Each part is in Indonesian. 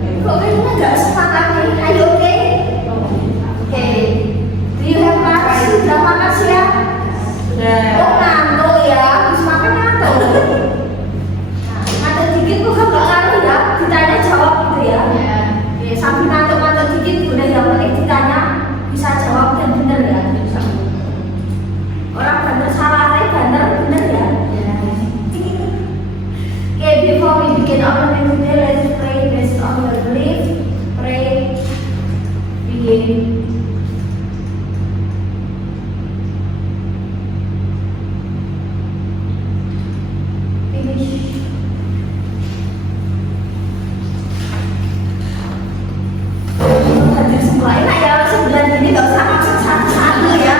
Kok kayaknya nggak semangat nih? Ayo, oke? Oke. Do you have lunch? Sudah makan siang? Oh, ngantuk ya. Habis makan ngantuk. Nah, ngantuk dikit kok nggak ngaruh ya? Ditanya jawab gitu ya. Oke, sambil ngantuk-ngantuk dikit udah yang penting ditanya bisa jawab dan bener ya. Orang bener salah, bener ya. Okay, before we begin our learning today, let's pray based on your belief. Pray, begin. Finish. Hadir semua, enak ya, sebulan ini gak usah masuk satu-satu ya.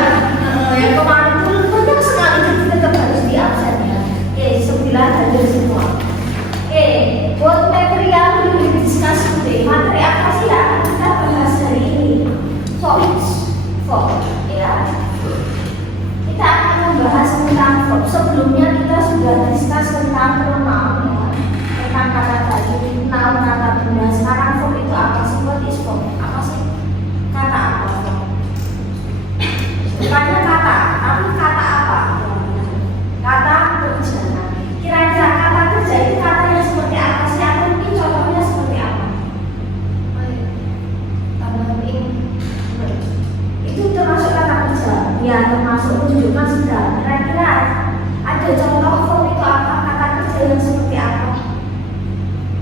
Yang kemarin tuh banyak sekali, jadi tetap harus di absen ya. Oke, 9 hadir semua. Buat materi yang didiskus today, materi apa sih yang kita bahas hari ini? Verb, ya. Kita akan membahas tentang verb. Sebelumnya kita sudah diskus tentang pronoun ya, tentang kata tadi, noun, kata benda. Sekarang verb itu apa sih? What is verb? Apa sih? Kata apa? Bukannya kata, tapi kata apa? Kata kerja. Kira-kira kata kerja itu kata yang seperti apa sih? Atau mungkin contohnya seperti apa? Itu termasuk kata kerja? Ya, termasuk menunjukkan sudah. Kira-kira ada contoh verb itu apa? Kata kerja yang seperti apa?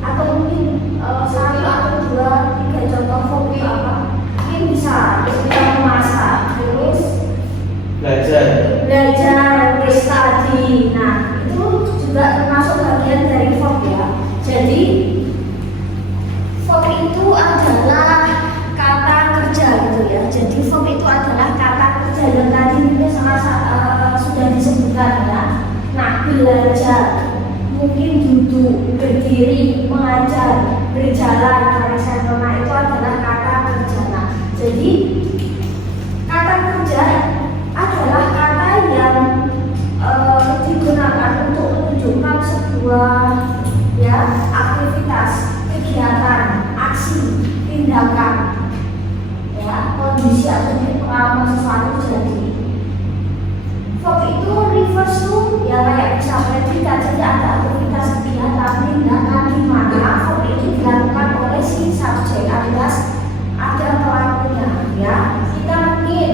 Atau mungkin 1 atau 2, 3 contoh verb itu apa? Mungkin bisa kita memasak, terus belajar, study. Nah, itu juga termasuk bagian dari verb ya. Jadi verb itu adalah kata kerja gitu ya. Jadi verb itu adalah kata kerja yang tadi itu sudah disebutkan ya. Nah, belajar, mungkin duduk, berdiri, mengajar, berjalan, nah itu adalah kata kerja. Nah, jadi kata kerja adalah kata yang digunakan untuk menunjukkan sebuah ya aktivitas, kegiatan, aksi, tindakan, ya kondisi atau pengalaman sesuatu jadi. Verb itu refers to ya kayak bisa predikat, jadi ada aktivitas, kegiatan, tindakan di mana verb itu dilakukan oleh si subjek alias ada pelakunya ya. Kita mungkin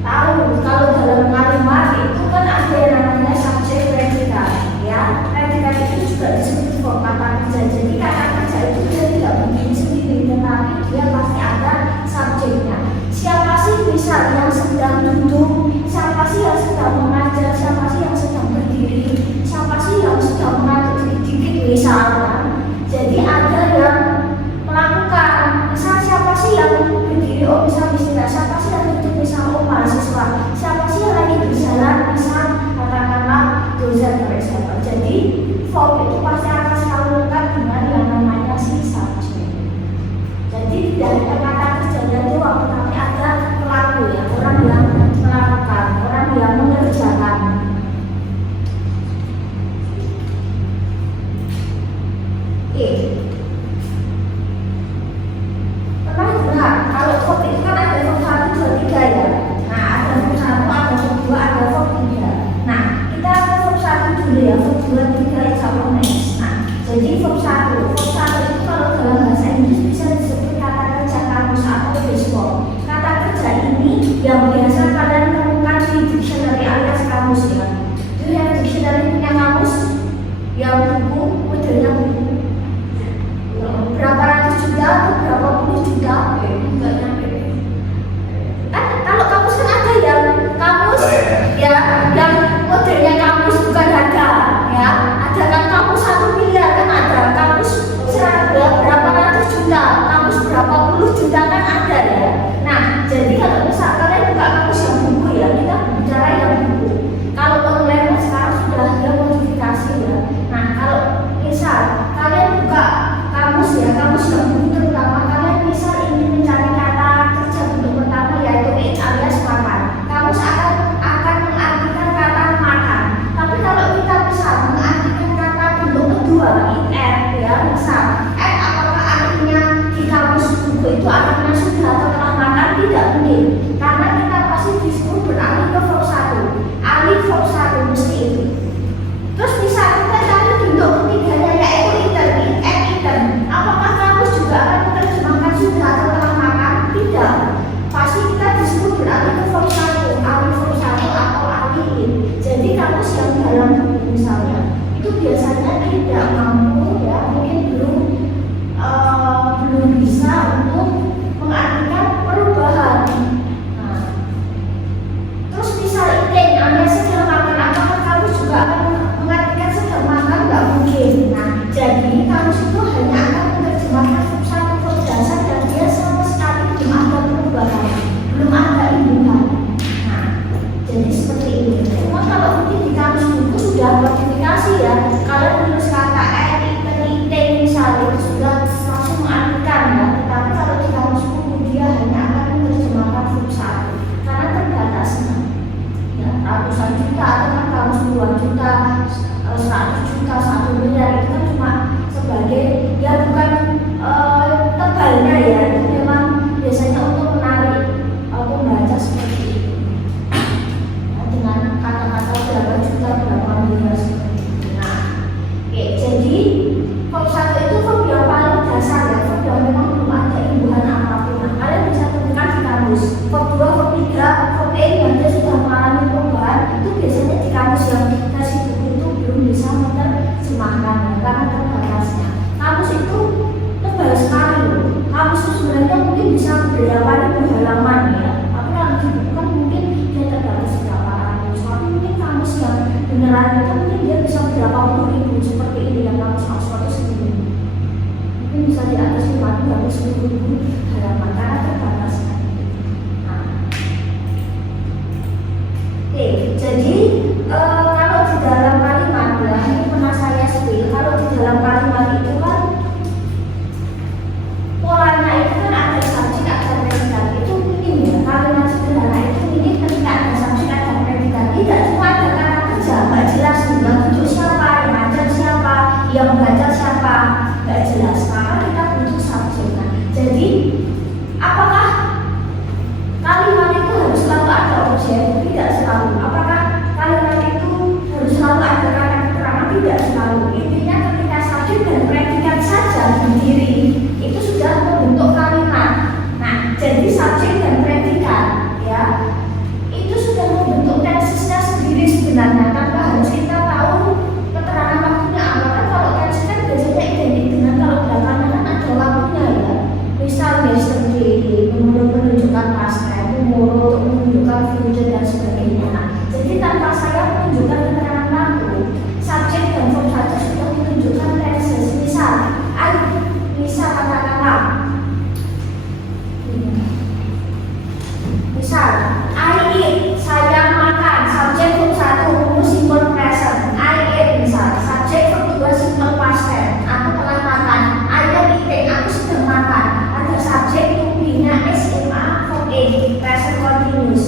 tahu kalau dalam kalimat itu kan ada yang namanya subjek predikat ya. Predikat itu juga disebut verb kata kerja. Jadi kata kerja itu dia tidak berdiri sendiri, tetapi dia pasti ada subjeknya. Siapa sih misal yang sedang duduk, siapa sih yang sedang mengajar, siapa sih yang sedang berdiri, siapa sih yang sedang mengajar dikit misalnya. Jadi ada yang melakukan, misal siapa sih yang berdiri, oh misal istilah, siapa sih yang duduk, misal oh mahasiswa, siapa sih yang lagi berjalan, misal katakanlah dosen bersama. Jadi verb itu pasti akan selalu lengkap dengan yang namanya si subjek. Jadi tidak ada kata kerjanya doang, tetapi ada pelaku ya, orang yang melakukan, orang yang mengerjakan. Pernah dengar kalau verb itu kan ada verb 1, 2, 3 ya. Nah, ada verb 1, ada verb 2, ada verb 3. Nah, kita verb 1 dulu ya, verb 2, 3 insya Allah next. Nah, jadi verb 1 itu kalau dalam bahasa Inggris bisa disebut kata kerja kamus atau baseball. Kata kerja ini yang biasa kalian temukan di dictionary alias kamus ya. Itu yang dictionary punya kamus, yang buku, modelnya buku. Berapa ratus juta atau berapa puluh juta? Enggak nyampe. Kan kalau kamus kan ada yang kamus ya, yang modelnya kamus bukan harga ya. Ada universal. Apakah artinya di kamus buku itu artinya sudah atau telah makan? Tidak mungkin, karena kita pasti disuruh beralih ke verb 1. Alih verb 1 mesti itu. Terus bisa kita cari bentuk ketiganya, yaitu eaten. Apakah kamus juga akan menerjemahkan sudah atau telah makan? Tidak. Pasti kita disuruh beralih ke verb 1, alih verb 1 atau alih in. Jadi kamus yang dalam buku misalnya itu biasanya tidak mampu, ya mungkin belum bisa untuk mengartikan perubahan. Nah, terus misal eating, Anda sedang makan, apakah kamus juga akan mengartikan sedang makan? Nggak mungkin. Nah, jadi kamus itu hanya akan menerjemahkan satu verb dasar dan dia sama sekali belum ada perubahan, belum ada imbuhan. Nah, jadi seperti ini. Cuma kalau mungkin di kamus buku sudah modifikasi, ya, kalian menulis kata eating misalnya itu sudah langsung mengartikan, ya. Tetapi kalau di kamus buku dia hanya akan menerjemahkan verb 1 karena terbatasnya, ya, ratusan juta atau kan kamus puluhan juta, 100 juta, 1 miliar itu kan cuma sebagai, ya bukan tebalnya, ya, itu memang biasanya untuk menarik pembaca seperti itu, ya, dengan kata-kata berapa juta, berapa miliar seperti itu. Nah, oke, jadi verb 1 itu verb yang paling dasar, ya, verb yang memang belum ada imbuhan apapun. Nah, kalian bisa temukan di kamus. Verb 2, verb 3, verb yang dia sudah mengalami perubahan itu biasanya di kamus yang versi buku itu belum bisa menerjemahkan, ya, karena terbatasnya. Kamus itu tebal sekali, loh. Kamus itu sebenarnya mungkin bisa berapa ribu halaman, ya, tapi kalau di buku kan mungkin dia terbatas berapa ratus. Tapi mungkin kamus yang beneran itu mungkin dia bisa berapa puluh ribu seperti ini, yang kamus Oxford itu sendiri. Mungkin bisa di atas 50 sampai 10.000 halaman karena terbatasnya. Nah, oke, jadi kalau di dalam kalimat, ya, ini pernah saya spill, kalau di dalam kalimat itu kan polanya itu kan ada subjek, ada predikat. Itu minim, ya, kalimat sederhana itu minim ketika ada subjek, ada predikat. Tidak cuma ada kata kerja, nggak jelas yang tunjuk siapa, yang ngajar siapa, yang mengajar siapa, nggak jelas. Maka kita butuh subjek. Nah, jadi apakah kalimat itu harus selalu ada objek? Tidak selalu. Apakah kalimat itu harus selalu ada kata keterangan? Tidak selalu. Intinya ketika subjek dan predikat saja berdiri itu sudah membentuk kalimat. Nah, jadi subjek dan predikat, ya, itu sudah membentuk tensesnya sendiri sebenarnya, tanpa harus kita tahu keterangan waktunya apa. Kan kalau tenses kan biasanya identik dengan kalau belakangan kan ada waktunya, ya. Misal yesterday menunjukkan past tense, tomorrow untuk menunjukkan future dan sebagainya. Nah, jadi tanpa saya menunjukkan keterangan waktu, subjek dan verb saja sudah menunjukkan tenses. Misal katakanlah, misal I eat, saya makan, subjek verb 1 simple present, I eat, misal subjek verb 2 simple past tense, aku telah makan, I am eating, aku sedang makan. Ada subjek to be-nya SMA verb A, present continuous.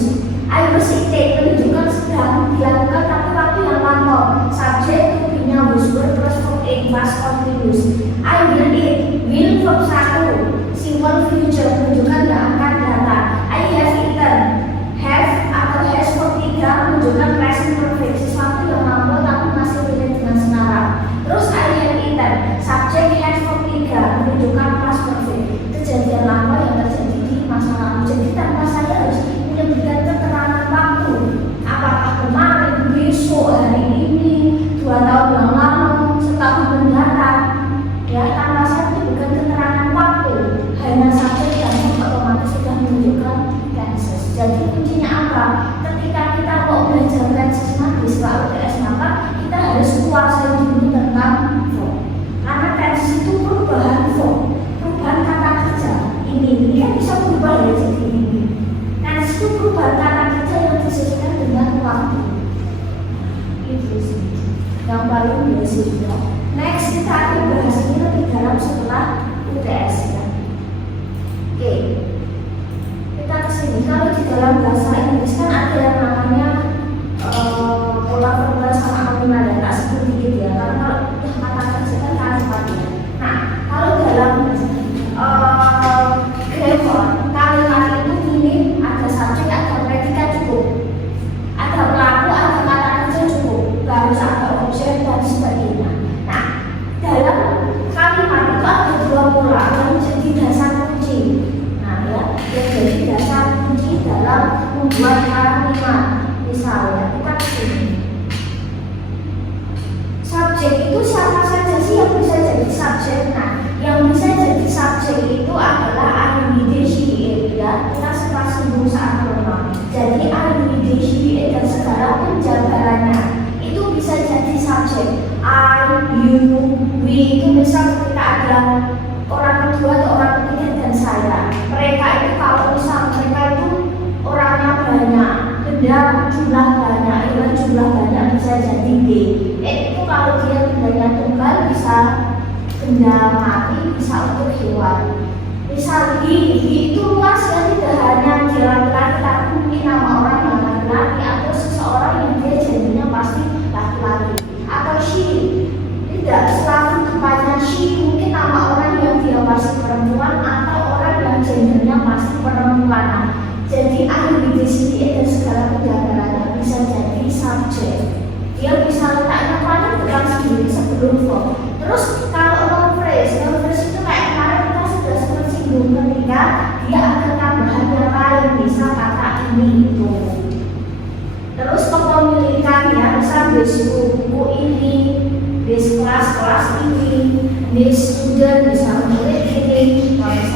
I was eating menunjukkan sedang dilakukan tapi waktu yang lama, subjek to be-nya was were plus verb A, past continuous. I will eat, will verb 1 simple future menunjukkan yang akan datang. I have eaten, have atau has verb 3 menunjukkan present perfect, sesuatu yang lampau tapi masih relate dengan sekarang. Terus I have eaten, subjek has verb 3 menunjukkan past perfect, kejadian lampau yang terjadi di masa lalu. Jadi tanpa saya harus menyebutkan keterangan waktu, apakah kemarin, besok, hari ini, 2 tahun yang lalu, setahun mendatang, ya, tanpa saya menyebutkan keterangan waktu, hanya subjek dan verb otomatis sudah menunjukkan tenses. Jadi kuncinya apa? Ketika kita mau belajar tenses nanti setelah UTS, maka kita harus kuasai dulu tentang verb. Karena tenses itu perubahan verb, perubahan kata kerja. Ini kan bisa berubah, ya, jadi ini. Tenses itu perubahan kata kerja yang disesuaikan dengan waktu. Itu sih yang paling basic, ya. Next kita akan bahas ini lebih dalam setelah UTS, ya. Oke, kita kesini. Kalau di dalam bahasa Inggris kan ada yang namanya pola verbal sama nominal, ya, tak sebut dikit, ya. Karena kalau udah kata kerja kan cepat, ya. Nah, subjek. I, you, we itu misal ketika ada orang kedua atau orang ketiga dan saya. Mereka itu kalau misal mereka itu orangnya banyak, benda jumlah banyak, jumlah banyak bisa jadi B. Itu kalau dia bendanya tunggal bisa benda mati, bisa untuk hewan. Misal itu luas ya, tidak hanya dia laki-laki, tapi mungkin nama orang yang laki-laki atau seseorang yang dia jadinya pasti laki-laki. Atau she, tidak selalu tempatnya she, mungkin nama orang yang dia pasti perempuan atau orang yang gendernya pasti perempuan. Jadi ahli di sini dan segala pendadarannya bisa jadi subjek. Dia bisa letaknya pada depan sendiri sebelum verb. Terus kalau noun phrase itu kayak kemarin kita sudah sempat singgung ketika dia ada tambahan yang lain, bisa kata ini itu. Terus kepemilikan ya, misal this buku ini, this kelas ini, this student bisa murid ini, etc.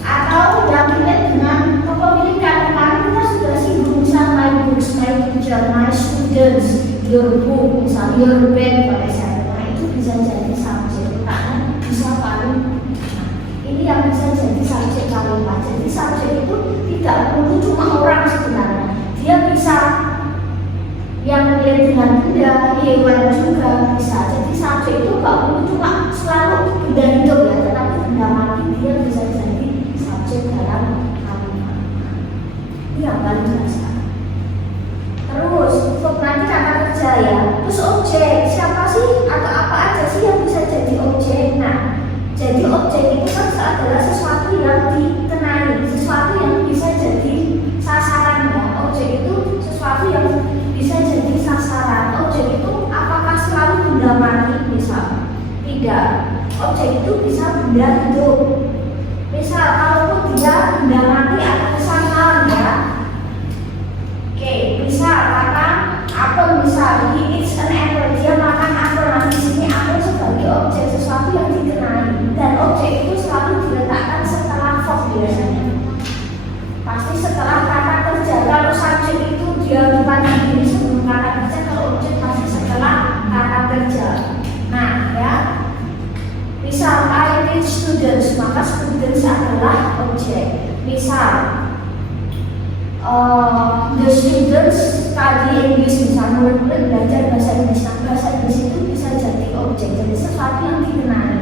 Atau yang mirip dengan kepemilikan kemarin kita sudah singgung, misal my books, my teacher, my students, your book, misal your bed, etc. Bisa jadi subjek, karena bisa paling ini yang bisa jadi subjek kalimat. Jadi subjek itu tidak perlu cuma orang sebenarnya, dia bisa yang mirip dengan benda, hewan juga bisa. Jadi subjek itu nggak perlu cuma selalu benda hidup ya, tetapi benda mati dia bisa jadi subjek dalam kalimat. Ini yang paling dasar. Terus untuk nanti kata kerja ya, terus objek siapa sih atau apa aja sih yang bisa jadi objek? Nah, jadi objek itu kan adalah sesuatu yang dikenali, sesuatu yang bisa jadi sasaran ya. Objek itu sesuatu yang bisa jadi sasaran. Objek itu apakah selalu benda mati? Misal tidak. Objek itu bisa benda hidup. Misal kalau dia benda mati atau sasaran ya. Oke, misal kata apel, misal he eats an apple, dia makan apel. Nah, di sini apel sebagai objek, sesuatu yang dikenali, dan objek itu selalu diletakkan setelah verb biasanya. Pasti setelah kata kerja. Kalau subjek itu dia depan diri sebelum kata kerja, kalau objek pasti setelah kata kerja. Nah, ya. Misal I teach students, maka students adalah objek. Misal the students study English, misalnya murid belajar bahasa Inggris. Nah, bahasa Inggris itu bisa jadi objek, jadi sesuatu yang dikenali.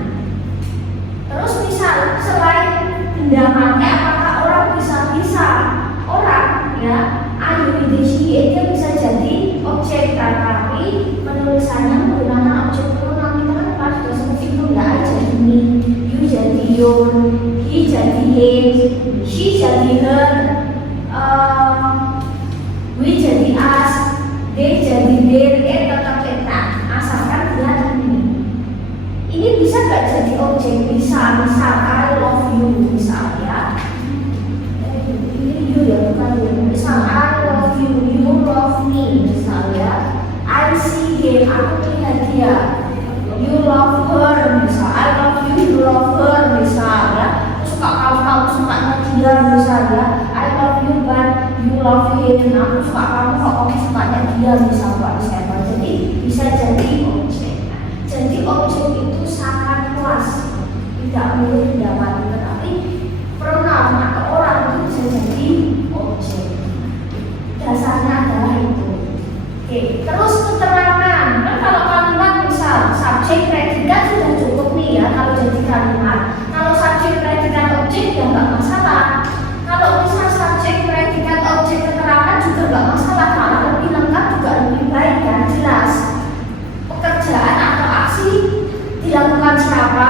Terus misal selain benda mati, apakah orang bisa orang ya, ayu dia bisa jadi objek, tetapi penulisannya menggunakan objek pronoun. Kita kan pas sudah seperti itu ya, I jadi me, you jadi your, he jadi his, she jadi her, we jadi us, they jadi their, tetap tetap, asalkan dia ini. Ini bisa gak jadi objek? Bisa, misal I love you, misal ya. Ini you ya, bukan you. Misal I love you, you love me, misal ya. I see him, aku melihat dia. You love her, misal I love you, you love her, misal ya. Suka kamu sukanya dia, misal ya. I love you but you love him, aku suka kamu sukanya dia, misal Pak Isema. Jadi bisa jadi objek. Jadi objek itu sangat luas, tidak perlu didapati, tetapi pronoun atau orang itu bisa jadi objek. Dasarnya adalah itu. Oke, terus keterangan. Kan kalau kalimat misal subjek predikat sudah cukup nih ya kalau jadi kalimat. Kalau subjek predikat objek ya nggak masalah. Kalau misal subjek predikat objek keterangan juga nggak masalah, karena lebih lengkap juga lebih baik dan jelas. Pekerjaan atau aksi dilakukan siapa,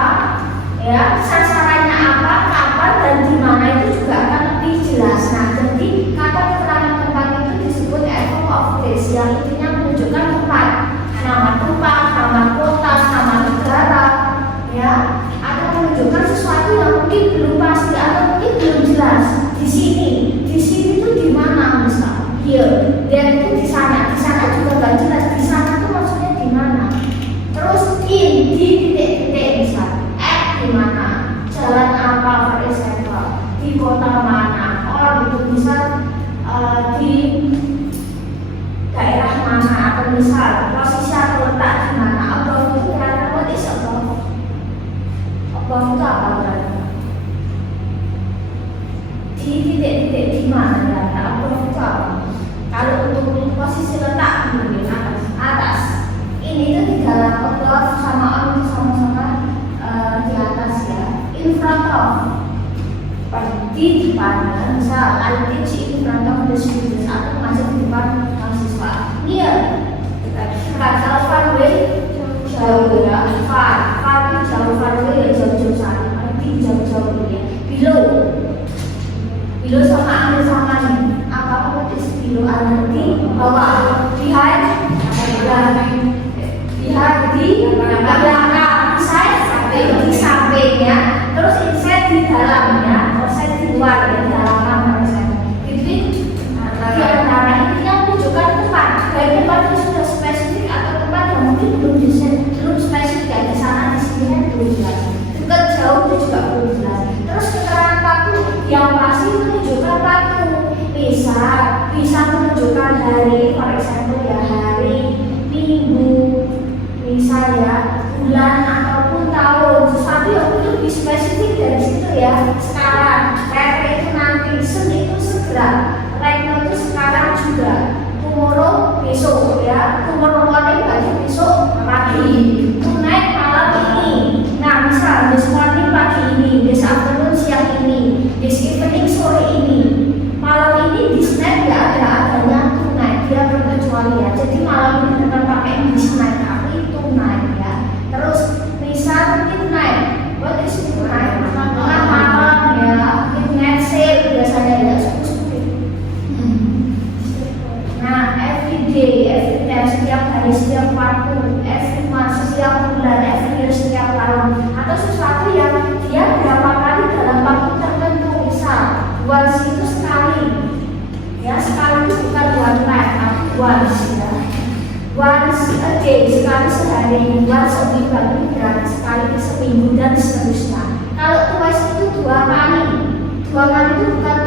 ya sasarannya apa, kapan dan di mana itu juga akan lebih jelas. Nah, jadi kata keterangan tempat itu disebut echo of place, yang intinya menunjukkan tempat, nama tempat, nama kota, nama negara, ya, atau menunjukkan sesuatu yang mungkin belum pasti atau mungkin belum jelas. Di sini itu di mana, misal here, dan itu di sana juga nggak jelas. Di sana itu maksudnya di mana. Terus di titik-titik, misal di mana, jalan apa, for example, di kota mana. Orang itu bisa Jadi dalam above sama on itu sama-sama di atas ya. In front of, di depannya. Misal I teach in front of the students, aku mengajar di depan mahasiswa. Near, dekat. Kalau far away jauh ya. Far itu jauh, far away ya jauh-jauh sana. Nanti jauh-jauh ya. Below sama ambil sama nih. Apa itu below arti bawah. Behind di belakang, inside di sampingnya, terus inside di dalamnya, outside di luar, di dalam kamar misalnya. Between di antara intinya menunjukkan tempat. Baik tempat itu sudah spesifik atau tempat yang mungkin belum spesifik ya, di sana di sini kan belum jelas. Dekat jauh itu juga belum jelas. Terus keterangan waktu yang pasti menunjukkan waktu. Bisa menunjukkan hari, for example ya hari, minggu, misal ya bulan ataupun tahun. Sesuatu yang lebih spesifik dari situ ya. Sekarang, itu nanti, soon itu segera, right now itu sekarang juga, tomorrow besok ya, tomorrow morning berarti besok pagi, tonight malam ini. Nah misal this morning pagi ini, this afternoon siang ini, this evening sore ini, malam ini this night ya adanya tonight, dia berkecualian. Jadi malam ini dengan pakai this night night ya. Terus misal midnight, what is midnight? Tengah malam ya, midnight sale biasanya ya, suku-suku. Nah, every day, every time, setiap hari, setiap waktu, every month, setiap bulan, every year, setiap tahun, atau sesuatu yang dia berapa kali dalam waktu tertentu. Misal, once itu sekali ya, sekali itu bukan one time, tapi once ya. Once a day, sekali sehari, once a week, berarti sekali seminggu dan seterusnya. Kalau twice itu dua kali itu bukan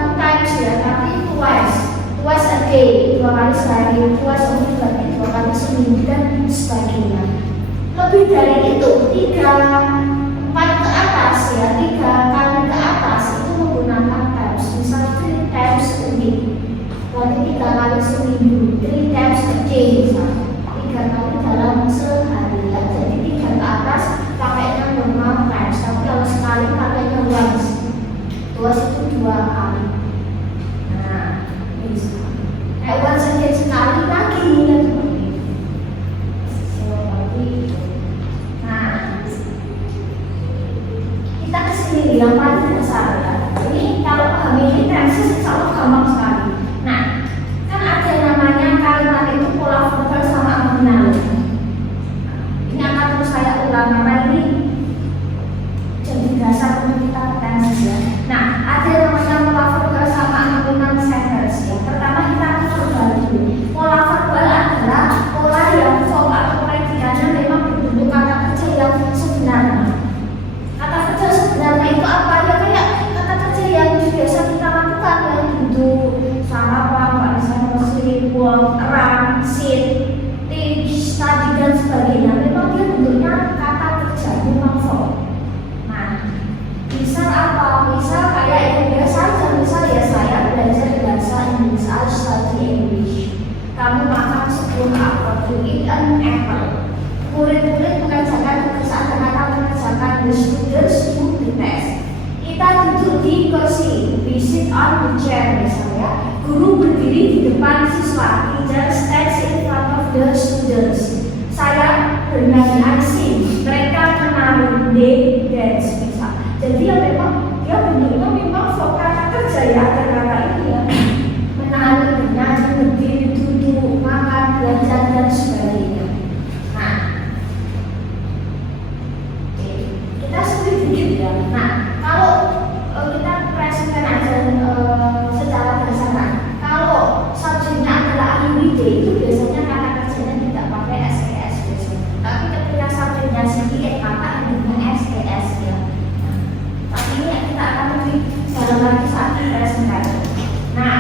two times ya, tapi twice a day, dua kali sehari, twice a week, berarti dua kali seminggu dan sebagainya. Lebih dari itu, 4 ke atas ya, 3 kali ke atas itu menggunakan times. Misal 3 times a week, berarti 3 kali seminggu, 3 times a day misalnya. 3 kali dalam sehari ya. Jadi 3 ke atas pakainya normal times, tapi kalau sekali pakainya once. Once itu 2 kali. Nah, bisa. Once aja sekali lagi ya seperti itu. Nah, kita kesini yang paling besar ya. Ini kalau paham ini tenses insya Allah gampang sekali. Nah, kan ada namanya kalimat itu pola verbal sama nominal. Ini akan terus saya ulang karena ini jadi dasar untuk kita tenses ya. Nah, ada namanya pola verbal sama nominal sentence ya. Pertama kita akan verbal dulu. Pola verbal adalah pola yang form atau predikannya memang berbentuk kata kerja yang sebenarnya. Kata kerja sebenarnya itu apa ya, kayak kata kerja yang biasa kita lakukan yang duduk, sarapan, barisan bersih, buang, run, sit, teach, study dan sebagainya. Memang dia bentuknya kata kerja, memang form. Nah, misal apa? Misal kayak yang biasa aja, misal ya saya belajar bahasa Inggris, I study English. Kamu makan 10 apel, you eat an apple. Murid-murid mengerjakan pekerjaan dan akan mengerjakan the students do the test. Kita duduk di kursi, we sit on the chair misalnya. Guru berdiri di depan siswa, teacher stands in front of the students. Saya bernyanyi, I sing, mereka menari, they dance misal. Jadi ya memang dia bentuknya memang kata kerja ya, ada kata ini ya. Menari, bernyanyi, berdiri, duduk, makan, belajar dan sebagainya. Nah, kita sedikit ya. Nah, kalau kita presentkan aja secara bersama. Kalau subjeknya adalah IWD itu biasanya kata kerjanya tidak pakai SES biasanya. Tapi ketika subjeknya sedikit maka dengan SES ya. Nah, tapi ini kita akan lebih dalam lagi saat presentkan. Nah,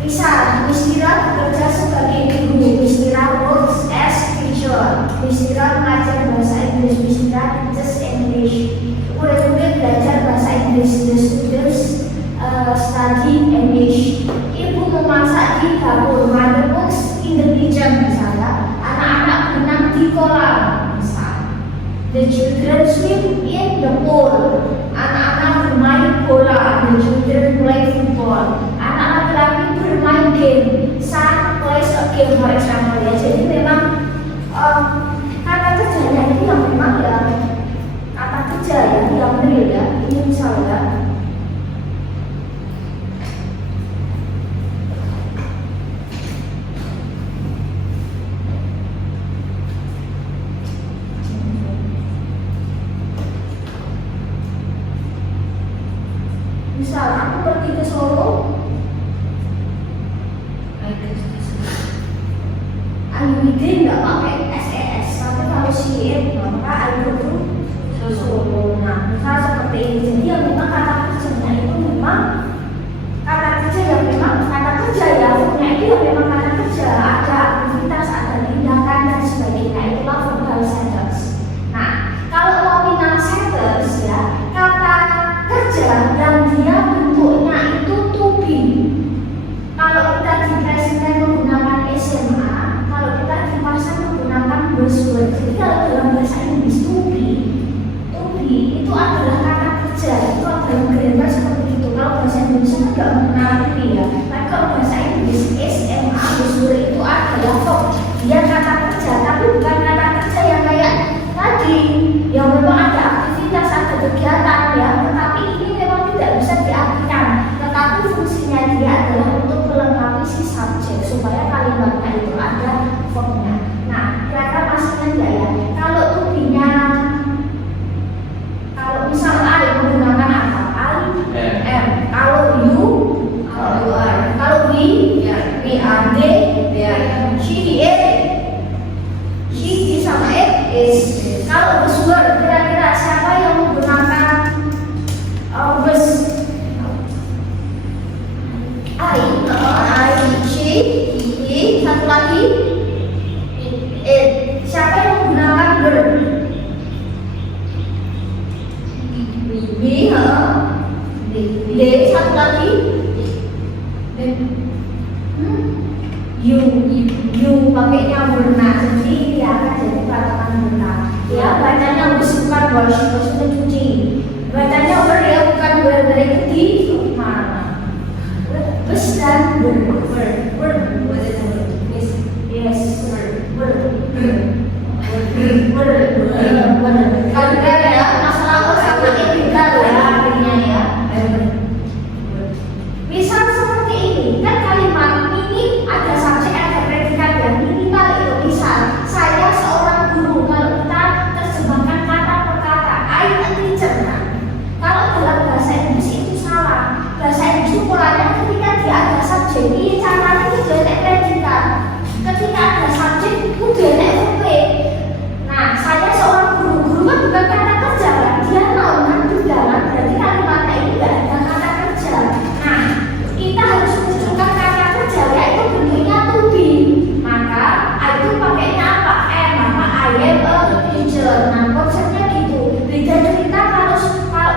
misal Mistira bekerja sebagai guru, Mistira works as teacher, Mistira mengajar bahasa Inggris, Mistira teaches English. Murid-murid belajar bahasa Inggris, the students study English. Ibu memasak di dapur, mother cooks in the kitchen misalnya. Anak-anak berenang di kolam, Misal, the children swim in the pool. Anak-anak bermain bola. The children play football. Anak laki-laki bermain game. Son plays a game, for example, ya. Jadi memang kata kerjanya itu yang memang ya kata kerja ya, yang real ya. Ini misalnya aku pergi ke Solo, Ayudin nggak pakai SES, tapi kalau SIM maka Ayu itu Solo. Nah, misal seperti ini. Jadi yang memang kata kerjanya itu memang kata kerja yang memang kata kerja ya, punya itu yang memang kata kerja, ada aktivitas, ada tindakan dan sebagainya. Itulah verbal sentence. Nah, kalau nominal sentence ya, kata kerja dan dia bentuknya itu to be. Kalau kita dipresentkan menggunakan SMA, kalau kita dipasang menggunakan buzzword. Jadi kalau dalam bahasa Inggris to be itu adalah kata kerja, itu adalah grammar seperti itu. Kalau bahasa Indonesia nggak mengenal ini ya. Tapi kalau bahasa Inggris SMA buzzword itu adalah verb. Dia kata kerja, tapi bukan kata kerja yang kayak tadi, yang memang ada aktivitas, ada kegiatan ya. Tetapi ini memang tidak bisa diartikan. Tetapi fungsinya dia adalah untuk melengkapi si subjek supaya kalimatnya itu ada verbnya. Nah, kira-kira masih ingat ya? Kalau to-be-nya, kalau misal I menggunakan apa? I am. Kalau you are. Kalau we are. They are. She sama it is. Kalau buzzword, kira-kira siapa yang menggunakan bus? I, she, he, satu lagi it. Siapa yang menggunakan girl? We, they, satu lagi you pakainya berenang. Jadi ya kan jadi katakan berenang. Ya bacanya bus bukan wash, itu cuci. Bacanya ber ya bukan ber dari di mana. Bus dan ber. Yes, ber. Kalau ya masalah kosakata tinggal ya artinya ya. Misal seperti ini kan kalimat ini ada subjek ada predikat ya, minimal itu. Misal saya seorang guru, kalau kita terjemahkan kata per kata I a teacher kan. Kalau dalam bahasa Inggris itu salah. Bahasa Inggris polanya ketika dia ada subjek ini caranya itu ada predikat. Ketika ada subjek itu ada verb. Nah, saya seorang guru kan bukan kata kerja kan, dia noun kan berjalan, berarti kalimatnya ini tidak ada kata kerja. Nah, kita harus munculkan kata kerja yaitu bentuknya to be. Maka itu pakainya apa? Maka I am a teacher. Nah, konsepnya gitu. Beda cerita kalau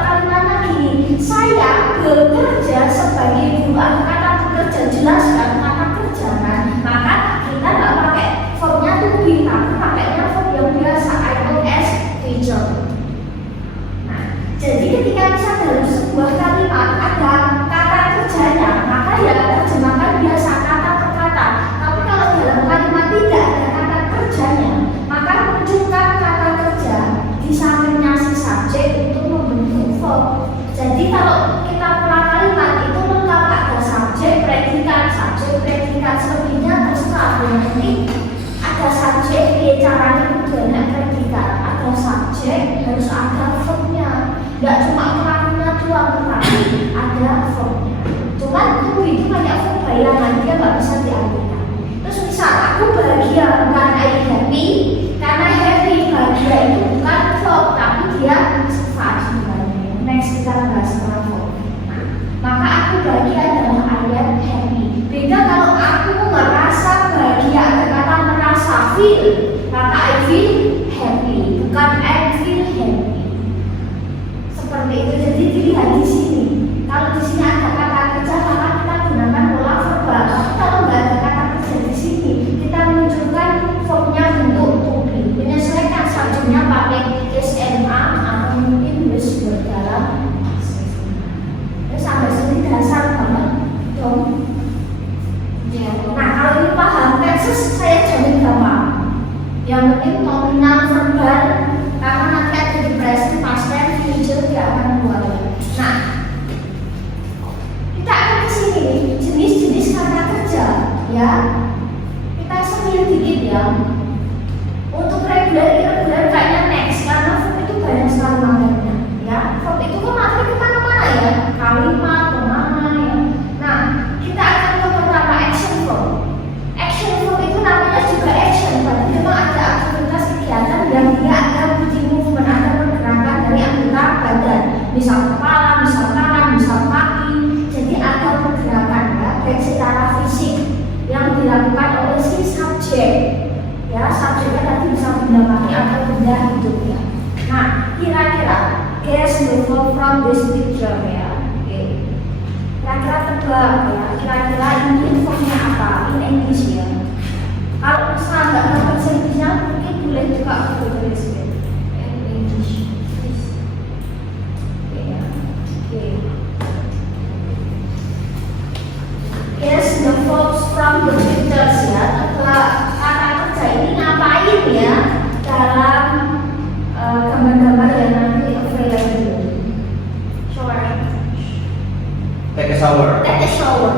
kalimatnya gini, saya bekerja sebagai guru. Kata bekerja jelas kan, kata kerja kan. Maka kita nggak pakai verbnya to be, tapi pakainya verb yang biasa, I work as teacher. Nah, jadi ketika bisa dalam sebuah kalimat ada kata kerjanya, maka ya terjemahkan biasa kata per kata. Tapi kalau dalam kalimat tidak ada kata kerjanya, maka munculkan kata kerja di sampingnya si subjek untuk membentuk verb. Jadi kalau kita pola kalimat itu lengkap, ada subjek, predikat, selebihnya terserah. Nanti ada subjek, ya caranya menggunakan predikat. Ada subjek, harus ada verbnya. Nggak cuma pelakunya doang, tetapi ada verbnya. Cuman itu banyak verb bayangan, dia nggak bisa diartikan. Terus misal aku bahagia, bukan I happy, karena happy bahagia itu bukan verb, tapi dia sifat sebenarnya. Next kita bahas tentang verb. Nah, maka aku bahagia adalah I am happy. Beda kalau aku merasa bahagia, ada kata merasa feel, maka I feel happy, bukan I feel happy. Seperti itu. Jadi dilihat di sini. Kalau di sini ada kata kerja, maka kita gunakan pola verbal. Tapi kalau nggak ada kata kerja di sini, kita munculkan verbnya bentuk misal kepala, misal tangan, misal kaki. Jadi ada pergerakan ya, baik secara fisik yang dilakukan oleh si subjek. Ya, subjeknya tadi bisa benda mati atau benda hidup ya. Nah, kira-kira guess the verb from this picture ya. Oke. Kira-kira tebak ya. Kira-kira ini verbnya apa? In English ya. Kalau misalnya nggak tahu bahasa Inggrisnya, mungkin boleh juga aku tulis ya. In English. Oke ya. Oke. Guess the verbs from the pictures ya. Tebak kata kerja ini ngapain ya dalam gambar-gambar yang nanti available. Shower. Take a shower. Take a shower.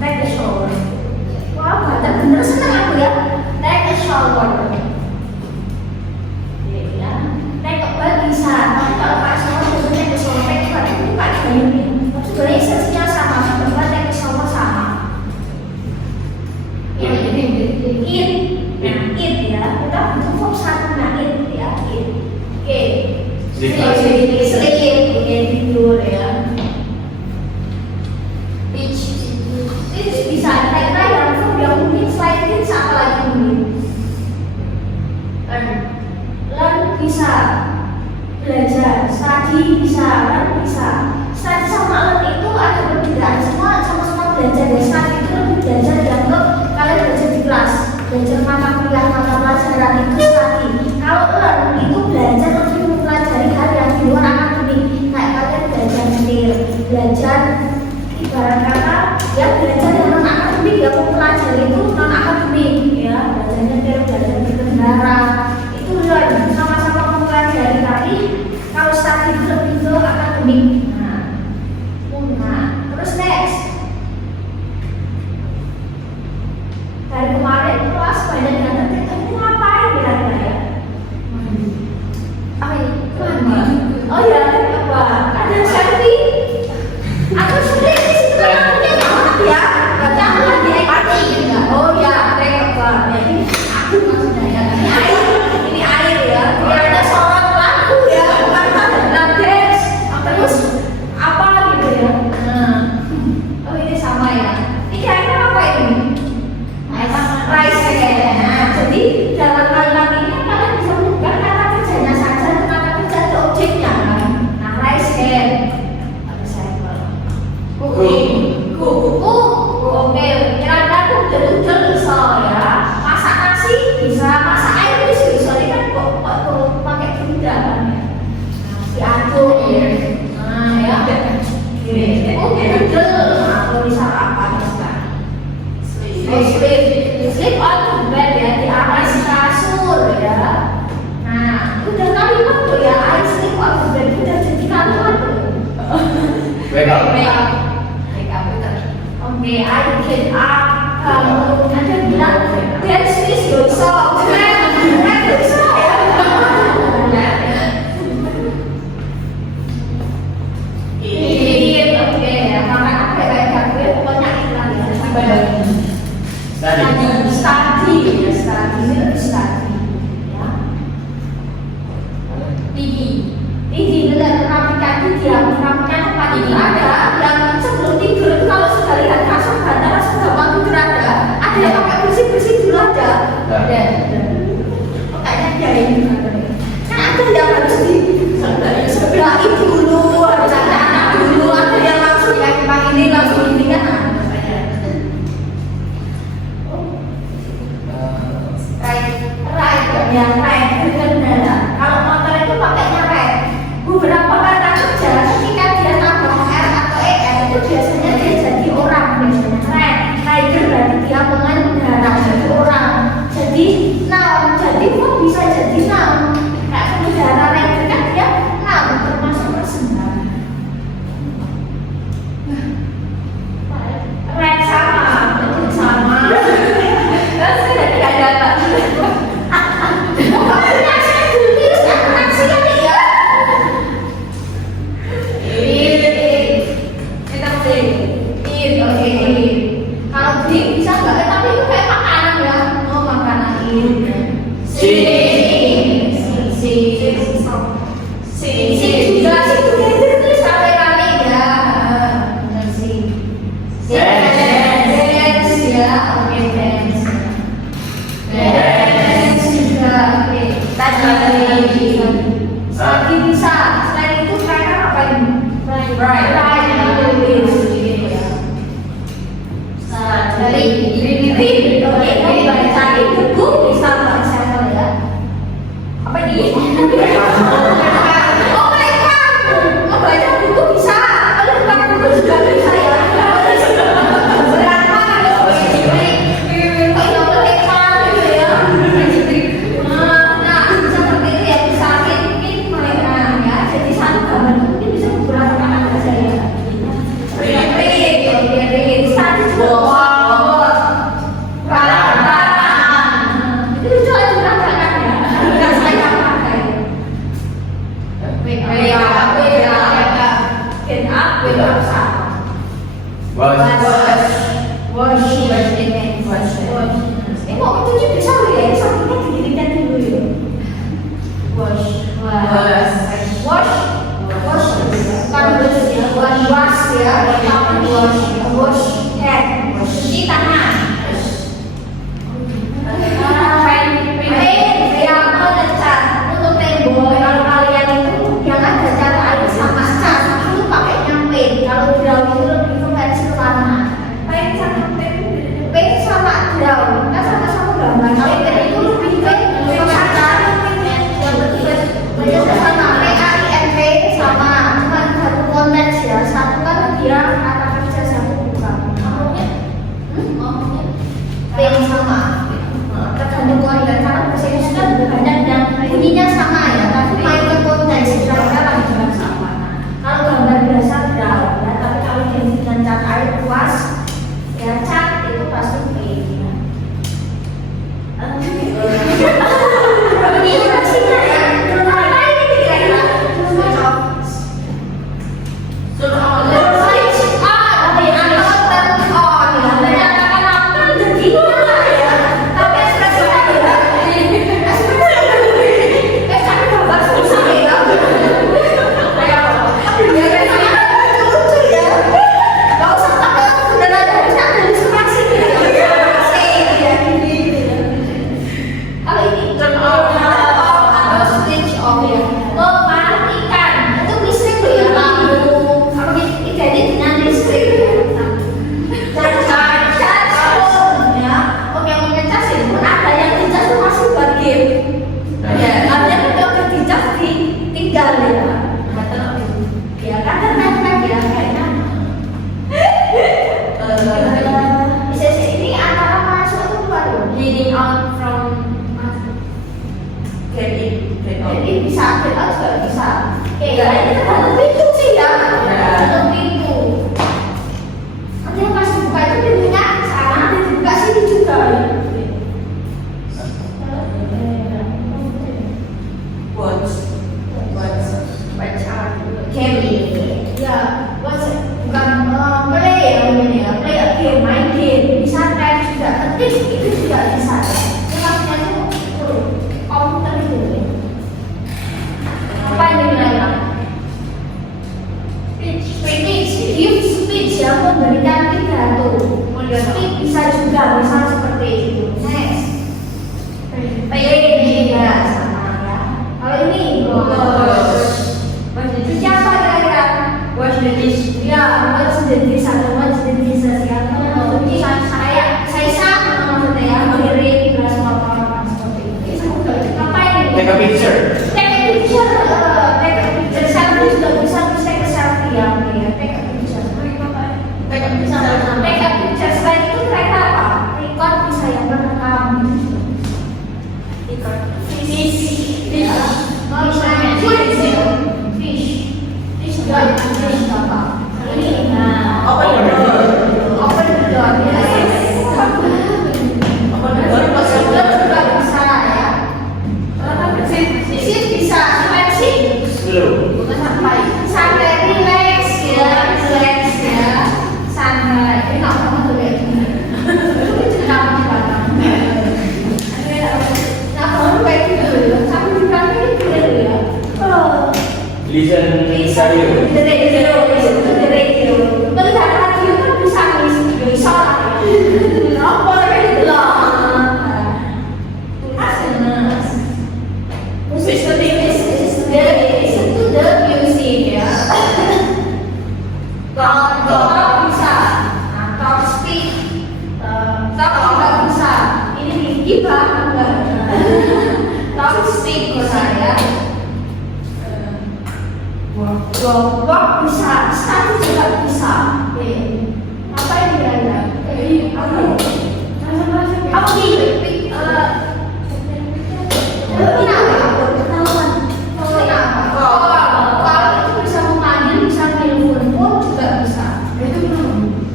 Take a shower. Wah, baca bener seneng aku ya. Take a shower. Ya. Take a bath bisa. Tapi kalau pakai shower itu take a shower. Take a bath itu pakai gayanya. Tapi sebenarnya esensinya sama. Sebenarnya take a shower sama. It. Nah, it ya. Kita butuh verb satu. Nah, it ya. It. Oke. Sleep. Oke, tidur ya. Teach bisa. Kira-kira yang verb yang mungkin selain teach apa lagi mungkin? Learn bisa. Belajar. Study bisa. Learn bisa. Study sama learn itu ada perbedaan. Semua sama-sama belajar ya. Study itu lebih belajar dianggap kalian belajar di kelas. Belajar mata kuliah, mata pelajaran itu study. Kalau learn itu belajar lebih mempelajari hal yang di luar akademik. Kayak kalian belajar nyetir, belajar ibarat kata ya belajar yang non akademik ya mempelajari itu non akademik ya belajar nyetir, belajar berkendara itu learn sama-sama mempelajari tapi kalau study itu lebih ke akademik. Nah, terus next. Dari kemarin kelas banyak yang terkait ini ngapain kira-kira ya? Apa ini? Oh ya, apa? Ada selfie? Aku sudah di situ namanya ya. Baca aku lagi empati enggak? Oh ya, apa? Jadi aku maksudnya ya. Ini air ya. Biar ada sholat lagu ya. Bukan dance. Terus apa gitu ya? Nah, oh ini sama ya. Ini kira-kira apa ini? Rice ya. Nah, jadi dalam kalimat ini kalian bisa bukan kata kerjanya saja, kata kerja ada objeknya kan. Nah, rice hand. Ada sampel. Cooking. Oke, kira-kira udel-udel bisa ya. Masak nasi bisa, masak air bisa. Ini kan kok pakai benda kan ya. Nasi aduk ya. Nah, ya. Udel. Atau bisa apa bisa. Sleep on the bed ya, di atas kasur ya. Nah, udah kalimat tuh ya, I sleep on the bed udah jadi kalimat tuh. Wake up. Oke, I get up. Kalau ada bilang dance is your song, rap your song ya. Oke ya, makan apa kayak gue pokoknya iklan ya. Study ini lebih study ya. Tinggi dalam merapikan gigi ya, merapikan tempat tidur ada yang sebelum tidur itu kalau sudah lihat kasur bantal sudah mau tidur ada yang pakai bersih dulu ada. Kayaknya dia ini kan ada yang harus disebelahi dulu, harus ada anak dulu, ada yang langsung yang ini langsung ini kan. Right, benar. Kalau motor itu pakainya right. Beberapa kata kerja ketika dia tambah R atau ER itu biasanya dia jadi orang biasanya. Rider berarti dia pengendara jadi orang. Jadi noun, jadi kok bisa jadi noun. Kayak pengendara rider kan dia noun termasuk personal. Right sama. Terus jadi ada apa? Kalau drink bisa nggak? Tapi itu kayak makanan ya. Oh makanan ini. Si juga sih tulis Lagi bisa. Selain itu striker apa ini? Right. Right. Dari ini baca buku bisa baca ya. Apa ini? Oh my god. Oh baca buku bisa. Kalau bukan buku juga bisa ya. Berat banget. Kalau mereka gitu ya. Nah, seperti itu ya bisa mungkin mereka ya. Jadi satu gambar mungkin bisa beberapa kali saja ya. Status itu lucu aja kan ya. Enggak saya pakai. Get up sama. Wash. Kok itu bisa ya? Sampingnya didirikan dulu ya. Wash. Kan ya. Wash ya. Wash hand. Cuci tangan. Yang mengecat untuk tembok. Kalau kalian itu yang ada cat air sama cat itu pakainya paint. Kalau draw itu lebih konvensional warna. Paint sama draw kan sama-sama gambar. Kalau paint itu lebih paint sama PAINP sama cuma satu konteks ya. Satu kan dia kata kerja, satu bukan. Paint sama. Tergantung konteks karena bahasa Inggris kan banyak yang bunyinya sama ya, tapi main ke konteks kira-kira lagi juga sama. Kalau gambar biasa draw ya, tapi kalau dengan cat air kuas ya cat itu pasti paint ya. Ini maksudnya ya, apa ini kira-kira? Take a picture. Selfie juga bisa ke selfie ya. Take a picture. Selain itu mereka apa? Record bisa yang merekam. Fish. Fish apa? Ini open the door. Juga bisa ya. Sip bisa Slow. santai, relax ya, santai. Enak banget tuh kayak gini. Kenapa dipandang? Nah, kalau kayak gitu ya, sambil dipandang ini boleh ya. Listen radio. The radio. Melihat radio kan bisa bisa lah. Apa kayak gitu loh. Musik seperti ini. Tok bisa. Nah, tok stick. Tok juga bisa. Ini gibah enggak? Tok stick bisa ya. Gobok bisa. Satu juga bisa. Apa ini ya? Apa gini? Ini apa? Kalau itu bisa memanggil, bisa telepon pun juga bisa. Itu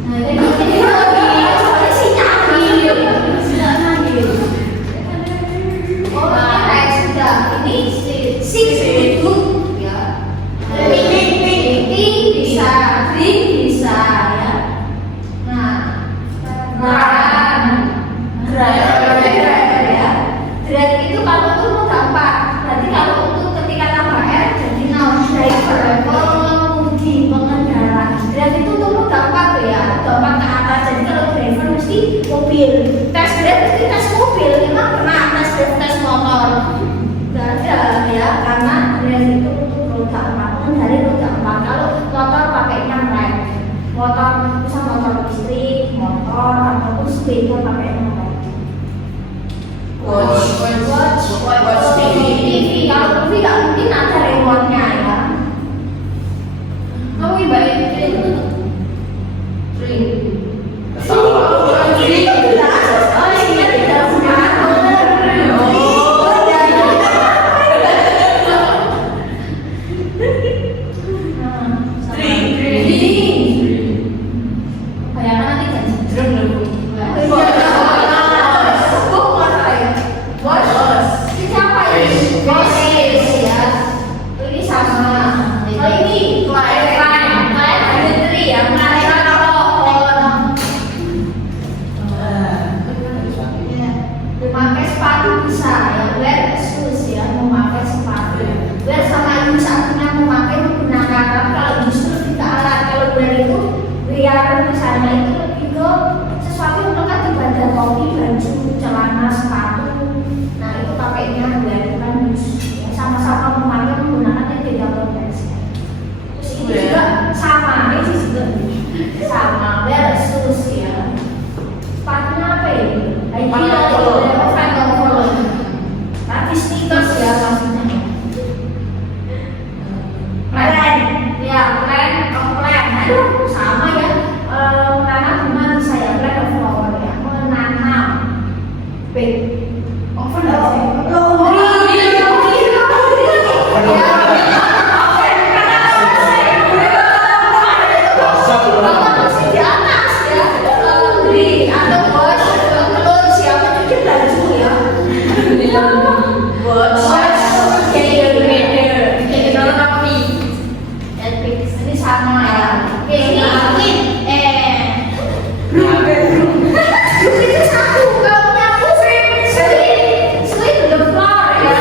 nah, jadi soalnya sinyal. Oh, sudah. Ini six itu ya. Ini bisa, green bisa ya. Nah, Grad itu kalau untuk gampang. Berarti kalau untuk ketika tambah R jadi noun driver, pengemudi, pengendara. Grad itu untuk gampang tuh ya, gampang ke atas. Jadi kalau driver mesti mobil. Tes grad mesti tes mobil. Memang pernah tes motor. Gak ada ya, karena grad itu untuk roda 4, pengendara roda 4. Kalau motor pakainya rem. Motor bisa motor listrik, motor ataupun sepeda pakai rem. Watch TV. Kalau TV nggak mungkin ada remote-nya ya. Kamu ibaratnya itu drink. Memakai sepatu bisa ya, wear shoes ya, memakai sepatu. Wear sama use artinya memakai, menggunakan. Tapi kalau justru tidak alat, kalau wear itu wear misalnya itu lebih ke sesuatu yang melekat di badan, topi, baju, celana, sepatu. Nah itu pakainya wear kan use ya, sama-sama memakai, menggunakan yang tidak berfungsi. Terus ini juga sama, ini juga sama, wear shoes ya. Sepatunya apa ini? Tapi sneakers ya maksudnya. Keren, ya keren, komplain. Aduh, sama ya. Menanam bunga bisa ya, plant of flower ya. Menanam. Big. Oven ini sama ya. Itu satu kalau nyapu sweep the floor ya.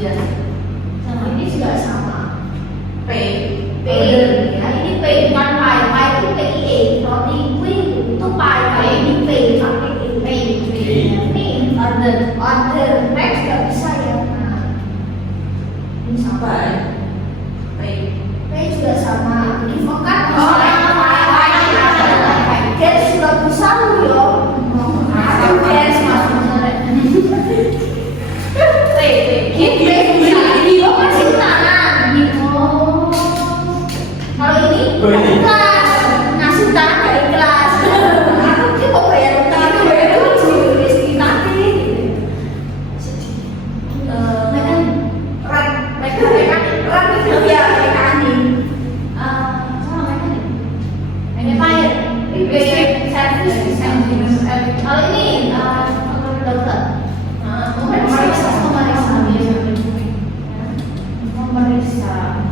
Iya. Sama ini juga sama. P. P. Ya, ini P bukan pi. Pi itu PIE. Roti kue itu pi. Kalau ini P pakai P. Ini order. Order. Next nggak bisa ya. Nah, ini sama. P. P juga sama. Ini vokat. Oh, Dia sudah bisa loh. Aku dance maksudnya. Ini lo kasih tangan gitu. Kalau ini kelas ngasih tangan dari kelas. Aku sih mau bayar utang, bayar utang sih tapi. Ran itu ya mekanik. Sama mekanik. Mekanik. Service. Kalau ini dokter. Memeriksa.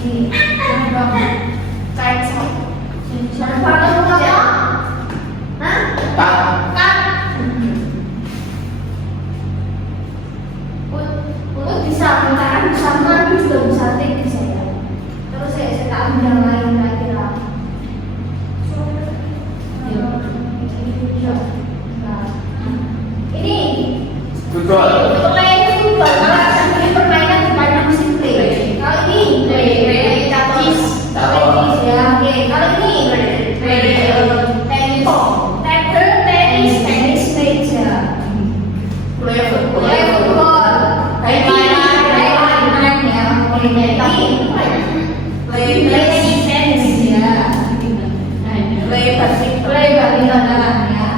Ini cek sok. Siapa tahu ya? Hah? Kan? Untuk bisa mengatakan bisa mandi juga bisa teknik saya. Terus saya tak ambil yang lain kira-kira. Ini Football. play football. Kalau ini permainan mesin play. Kalau ini play tenis ya. Oke. Kalau ini tenis. Tackle tenis meja. Play football. Play football. Main ya. Play tenis ya. Play badminton ya.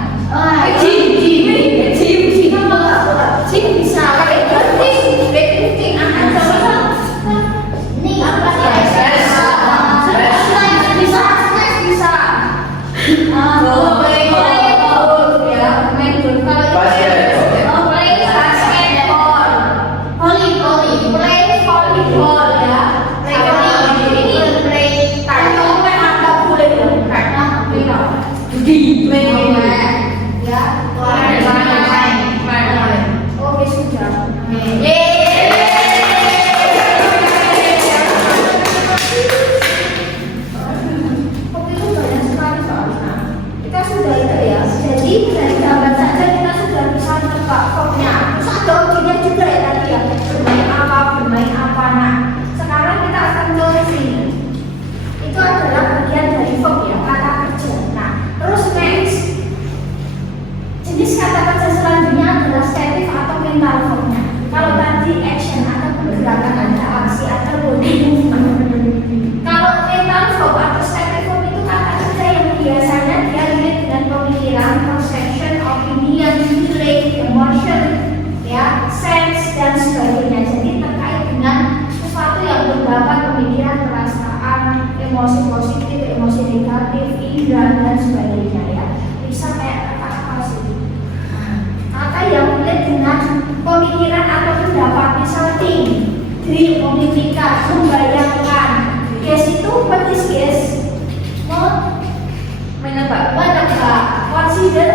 Gym bisa. Weightlifting akan ini apa ya? Bisa. Play golf ya. Main golf. Kalau play basketball. Play volleyball ya. Ini play karena ada boleh karena ya. Oke sudah. Kopi itu banyak sekali soalnya. Kita sudah itu ya. Jadi dari gambar saja kita sudah bisa menebak formnya. Terus ada ujinya juga ya tadi ya. Bermain apa. Nah, sekarang kita akan tulis ini. Itu adalah bagian dari verb ya, kata kerja. Nah, terus next. Jenis kata kerja selanjutnya adalah stative atau mental verbnya. Kalau tadi action atau pergerakan ada aksi atau body movement. Kalau mental verb atau stative verb itu kata kerja yang biasanya dia relate dengan pemikiran, perception, opinion, feeling, emotion, ya, sense dan sebagainya. Jadi terkait dengan sesuatu yang berbau pemikiran, perasaan, emosi positif, emosi negatif, indera dan sebagainya ya. Bisa kayak apa sih? Kata yang relate dengan pemikiran atau pendapat, misal think, dream, memimpikan, membayangkan. Guess itu petis guess. Menebak, consider,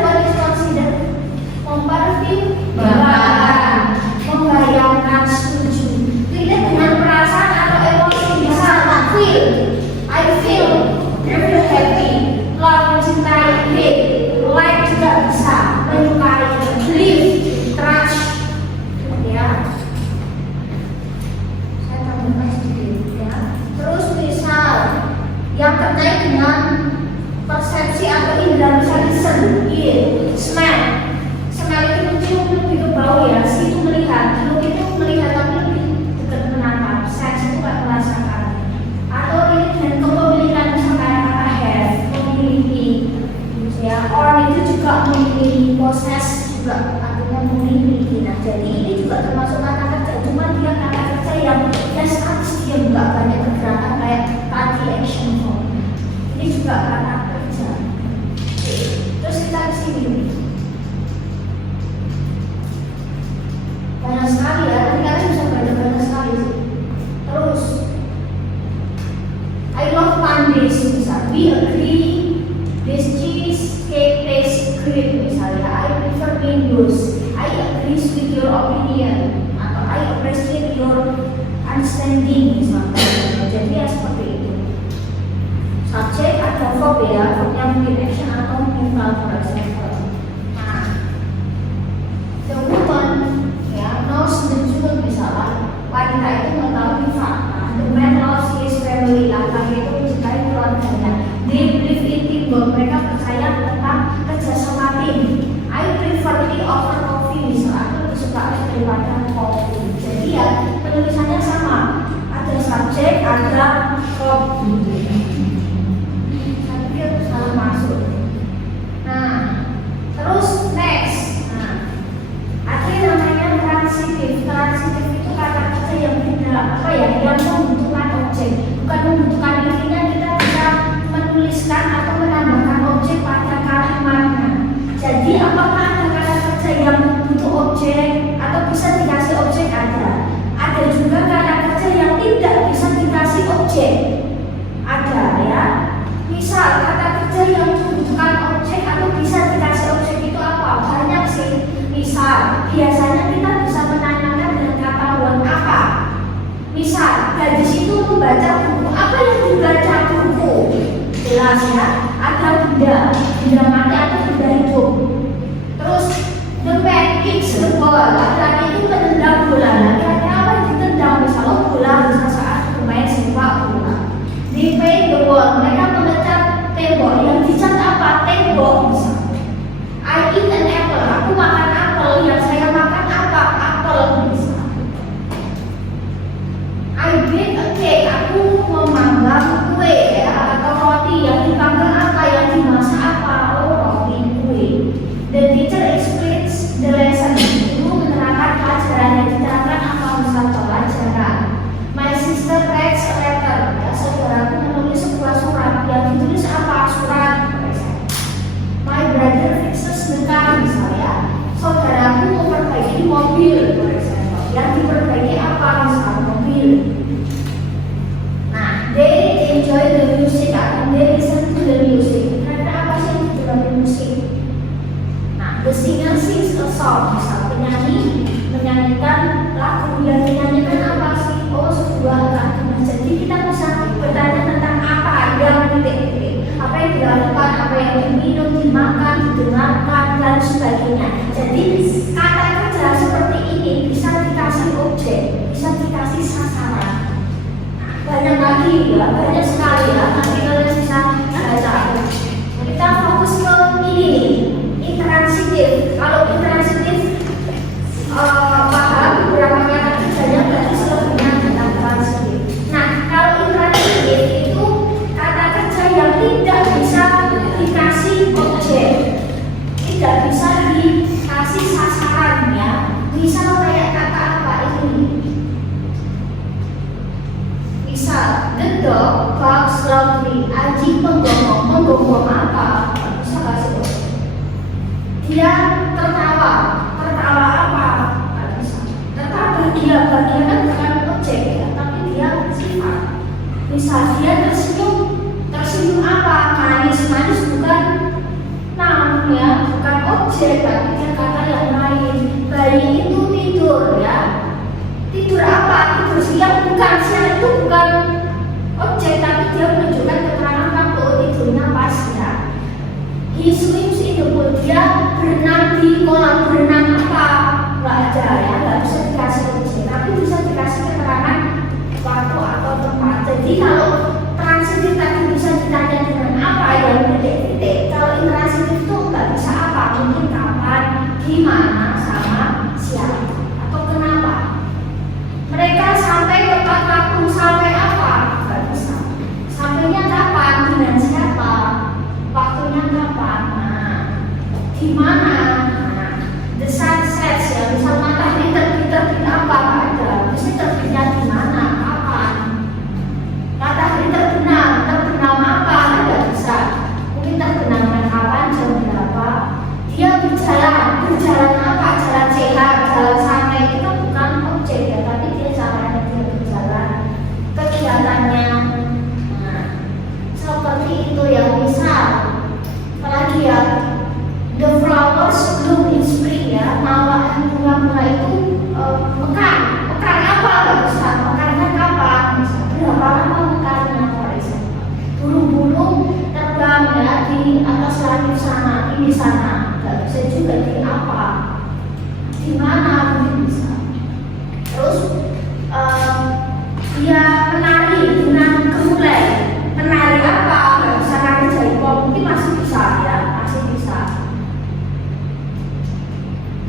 mempertimbangkan, membayangkan, setuju. Relate dengan perasaan atau emosi, misal feel, I feel happy, love, mencintai, hate, like juga bisa, menyukai, believe, trust, ya. Saya tambahkan sedikit ya. Terus misal yang terkait dengan persepsi atau indera, misal listen, ear, smell. Smell itu mencium, lebih ke bau ya. Si itu melihat, look itu melihat tapi lebih dekat menatap. Sense itu nggak merasakan. Atau ini dengan kepemilikan, misalnya kata have, memiliki, ya. Or itu juga memiliki, possess juga artinya memiliki. Nah, jadi ini juga termasuk kata kerja. Cuma dia kata kerja yang statis, dia nggak banyak pergerakan kayak tadi action form. Ini juga kata kerja. Oke. Terus kita ke sini. Banyak sekali ya. Nanti kalian bisa belajar banyak sekali sih. Terus I love Mondays misalnya. We agree this cheesecake tastes great misalnya. I prefer mangoes. I agree with your opinion. Atau I appreciate yang in action atau mental, for example. Nah, the woman ya knows the truth, misalnya wanita itu mengetahui fakta. The man loves his family, laki-laki itu mencintai keluarganya. They believe in teamwork, mereka percaya tentang kerjasama tim. I prefer tea over coffee, misalnya aku lebih suka es daripada kopi. Jadi ya penulisannya sama, ada subjek, ada kopi. Tapi dia salah masuk. Nah, terus next. Nah, ada yang namanya transitif. Transitif itu kata kerja yang tidak yang membutuhkan objek, bukan membutuhkan intinya kita bisa menuliskan atau menambahkan objek pada kalimatnya. Jadi apakah ada kata kerja yang butuh objek atau bisa dikasih objek? Ada juga kata kerja yang tidak bisa dikasih objek. Ada ya. Misal kata kerja yang membutuhkan objek atau bisa dikasih objek itu apa? Banyak sih. Misal biasanya kita bisa menanyakan dengan kata buat apa. Misal gadis itu membaca buku. Apa yang dibaca buku? Jelas ya. Ada benda mati atau benda hidup. Terus the man kicks the ball. Laki-laki itu menendang bola. Laki-laki apa yang ditendang? Misalnya bola bisa saat bermain sepak bola. They paint the wall. Mereka mengecat tembok. Yang dicat apa? Tembok. Misalnya I eat an apple. Aku makan apel. Yang saya makan apa? Apel. Misalnya I bake a cake. Aku memanggang kue ya, atau roti. Yang dipanggang apa? Yang dimasak apa? Oh, roti, kue. The teacher explains the lesson. Guru menerangkan pelajaran. Yang diterangkan apa? Misal pelajaran. My sister writes a letter. Ya, saudaraku menulis sebuah surat. Yang ditulis apa? Surat. My brother fixes the car. Misalnya saudaraku memperbaiki mobil. Yang diperbaiki apa? Misal mobil. Nah, they enjoy the music atau they listen to the music. Karena apa sih yang didengar musik? Nah, the singer sings a song. Misal penyanyi menyanyikan lagu. Yang dinyanyikan apa sih? Oh, sebuah lagu. Nah, jadi kita bisa bertanya tentang apa yang titik-titik, apa yang dilakukan, apa yang diminum, dimakan, didengarkan, dan sebagainya. Jadi kata kerja seperti ini bisa dikasih objek, bisa dikasih sasaran. Banyak lagi ya, banyak sekali ya. Nanti kalian bisa baca. Kita fokus ke ini nih, intransitif. Kalau intransitif paham beberapa kata kerjanya, berarti selebihnya tentang transitif. Nah, kalau intransitif itu kata kerja yang tidak bisa dikasih objek, tidak bisa dikasih sasaran ya. Misal kayak kata apa ini? Misal, the dog barks loudly. Anjing menggonggong apa? Bisa kasih objek. Dia tertawa apa? Bisa. Tertawa dia kan bukan objek ya, tapi dia sifat. Misal dia tersenyum apa? Manis bukan noun ya, bukan objek, tapi dia kata yang lain. Bayi itu tidur ya. Tidur apa? Tidur siang bukan, siang itu bukan objek, tapi dia menunjukkan keterangan waktu tidurnya pas ya. He swims in the pool. Dia berenang di kolam. Berenang apa? Nggak ada ya, nggak bisa dikasih objek, tapi bisa dikasih keterangan waktu atau tempat. Jadi kalau transitif tadi bisa ditanya dengan apa yang titik-titik. Kalau intransitif itu nggak bisa apa, mungkin kapan, gimana, sama siapa atau kenapa. Mereka sampai tepat waktu, sampai apa? Nggak bisa. Sampainya kapan, dengan siapa, waktunya kapan. Nah, gimana? Nah, the sun sets ya, misal matahari terbit apa? Ada. Bisa terbitnya di mana? Kapan? Matahari terbenam apa? Ada bisa. Mungkin terbenamnya kapan, jam berapa? Dia berjalan apa? Jalan sehat, jalan santai. Itu bukan objek ya, tapi dia caranya dia berjalan, kegiatannya. Nah, seperti itu ya. Misal apalagi ya, the flowers di sana, ini sana, nggak bisa juga di apa, di mana mungkin bisa. Terus dia menari dengan kemulai, menari apa? Nggak bisa nari jaipong, mungkin masih bisa ya, masih bisa.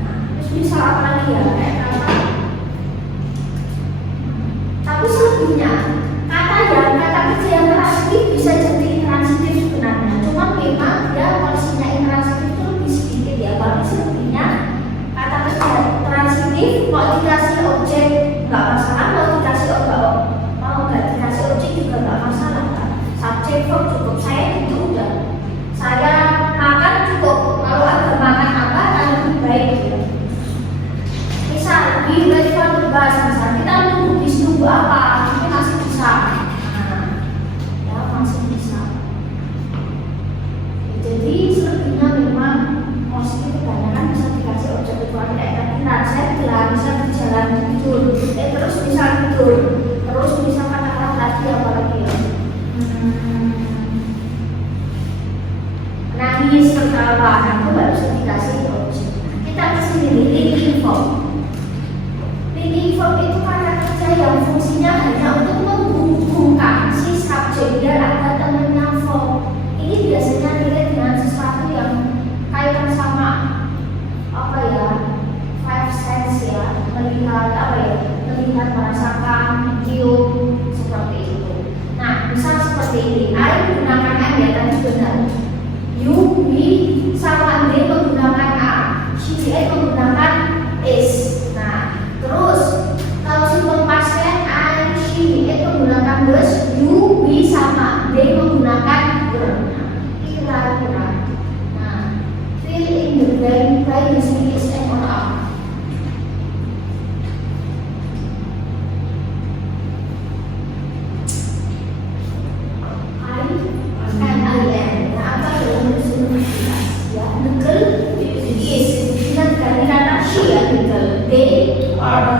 Nah, terus bisa apa lagi ya? Tapi selebihnya kata kerja yang transitif bisa jadi intransitif sebenarnya. Cuma memang dia porsinya intransitif itu lebih sedikit ya. Tapi selebihnya kata kerja transitif mau dikasih objek nggak masalah, mau nggak dikasih objek juga nggak masalah. Kan? Subjek verb cukup, saya itu udah. Saya makan cukup. Kalau ada makan apa lebih baik ya. Misal di level bebas, misal kita nunggu apa, itu masih bisa. Nah, ya masih bisa. Jadi selebihnya memang porsi kebanyakan bisa dikasih objek kecuali kayak tadi transit lah, bisa berjalan tidur, terus bisa tidur, terus bisa kata-kata tadi apa lagi ya? Nangis tertawa, itu nggak bisa dikasih objek. Kita kesini linking form. Linking form itu kata kerja yang fungsinya hanya untuk menghubungkan si subjek biar ada temennya form. Ini biasanya dilihat dengan sesuatu yang kaitan sama apa ya, five sense ya, melihat apa ya, melihat, merasakan, mencium, seperti itu. Nah, misal seperti ini, I menggunakan M ya, tadi benar. You, we, sama D menggunakan A, she, dia menggunakan is. Nah, terus kalau simple past tense I, she, it menggunakan was, you, we sama D menggunakan were. Kira-kira. Nah, fill in the blank by using is and or are.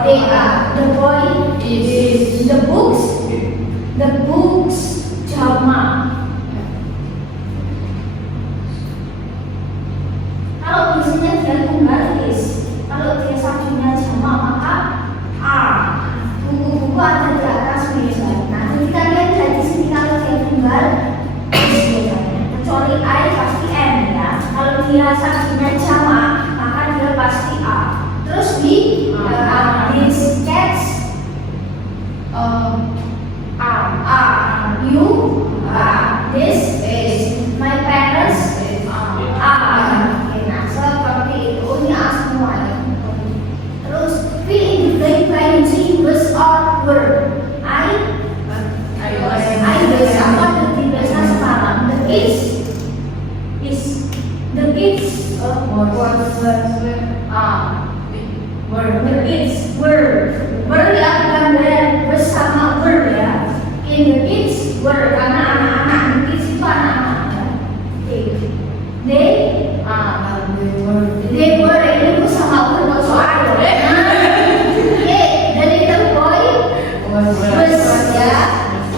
They are. The boy is. The books jamak. Kalau biasanya dia tunggal is, kalau dia subjeknya jamak maka are. Buku-buku ada di atas meja. Nah, ketika dia dari sini kalau dia tunggal is biasanya. Kecuali I pasti M ya. Kalau dia subjeknya jamak maka dia pasti A. Terus di these cats are. You are. This is. My parents are. Oke, nah seperti itu. Ini A semua ya. Terus fill in the blank by using was or were. I was apa biasa sekarang. The kids is. The kids the kids were ya, bukan bersama were ya. In the kids were karena anak-anak, the kids itu anak-anak ya. They were ini bersama were nggak soal ya. The little boy was ya.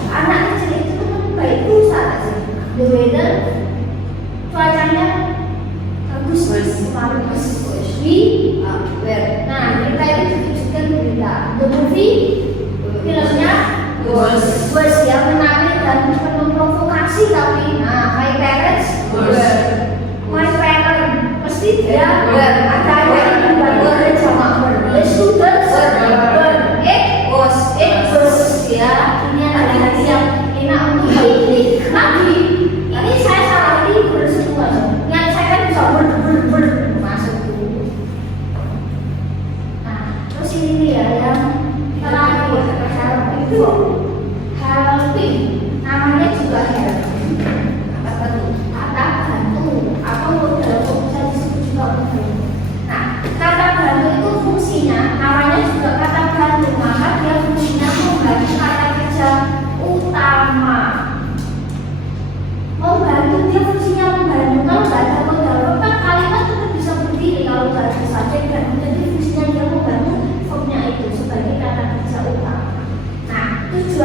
Anak kecil itu kan baik saat the weather cuacanya bagus kemarin bagus. We were. Nah, kita itu tunjukkan berita. The movie filmnya was ya, menarik dan memprovokasi tapi. Nah, my parents were. My parents pasti dia ada yang were sama were. The students were. It was ya. Ini lagi yang enak untuk ini. Nanti ini saya salah ini bersesuai. Yang saya kan bisa ber masuk dulu. Nah, terus ini ya yang terakhir itu helping, namanya juga helping. Apa tuh? Kata bantu atau modal bisa disebut juga modal. Nah, kata bantu itu fungsinya namanya juga kata bantu, maka dia fungsinya membantu kata kerja utama. Membantu dia fungsinya membantu. Kalau nggak ada modal kan kalimat tetap bisa berdiri kalau nggak ada subjek dan jadi fungsinya dia membantu verbnya itu sebagai kata kerja utama. Nah, tujuan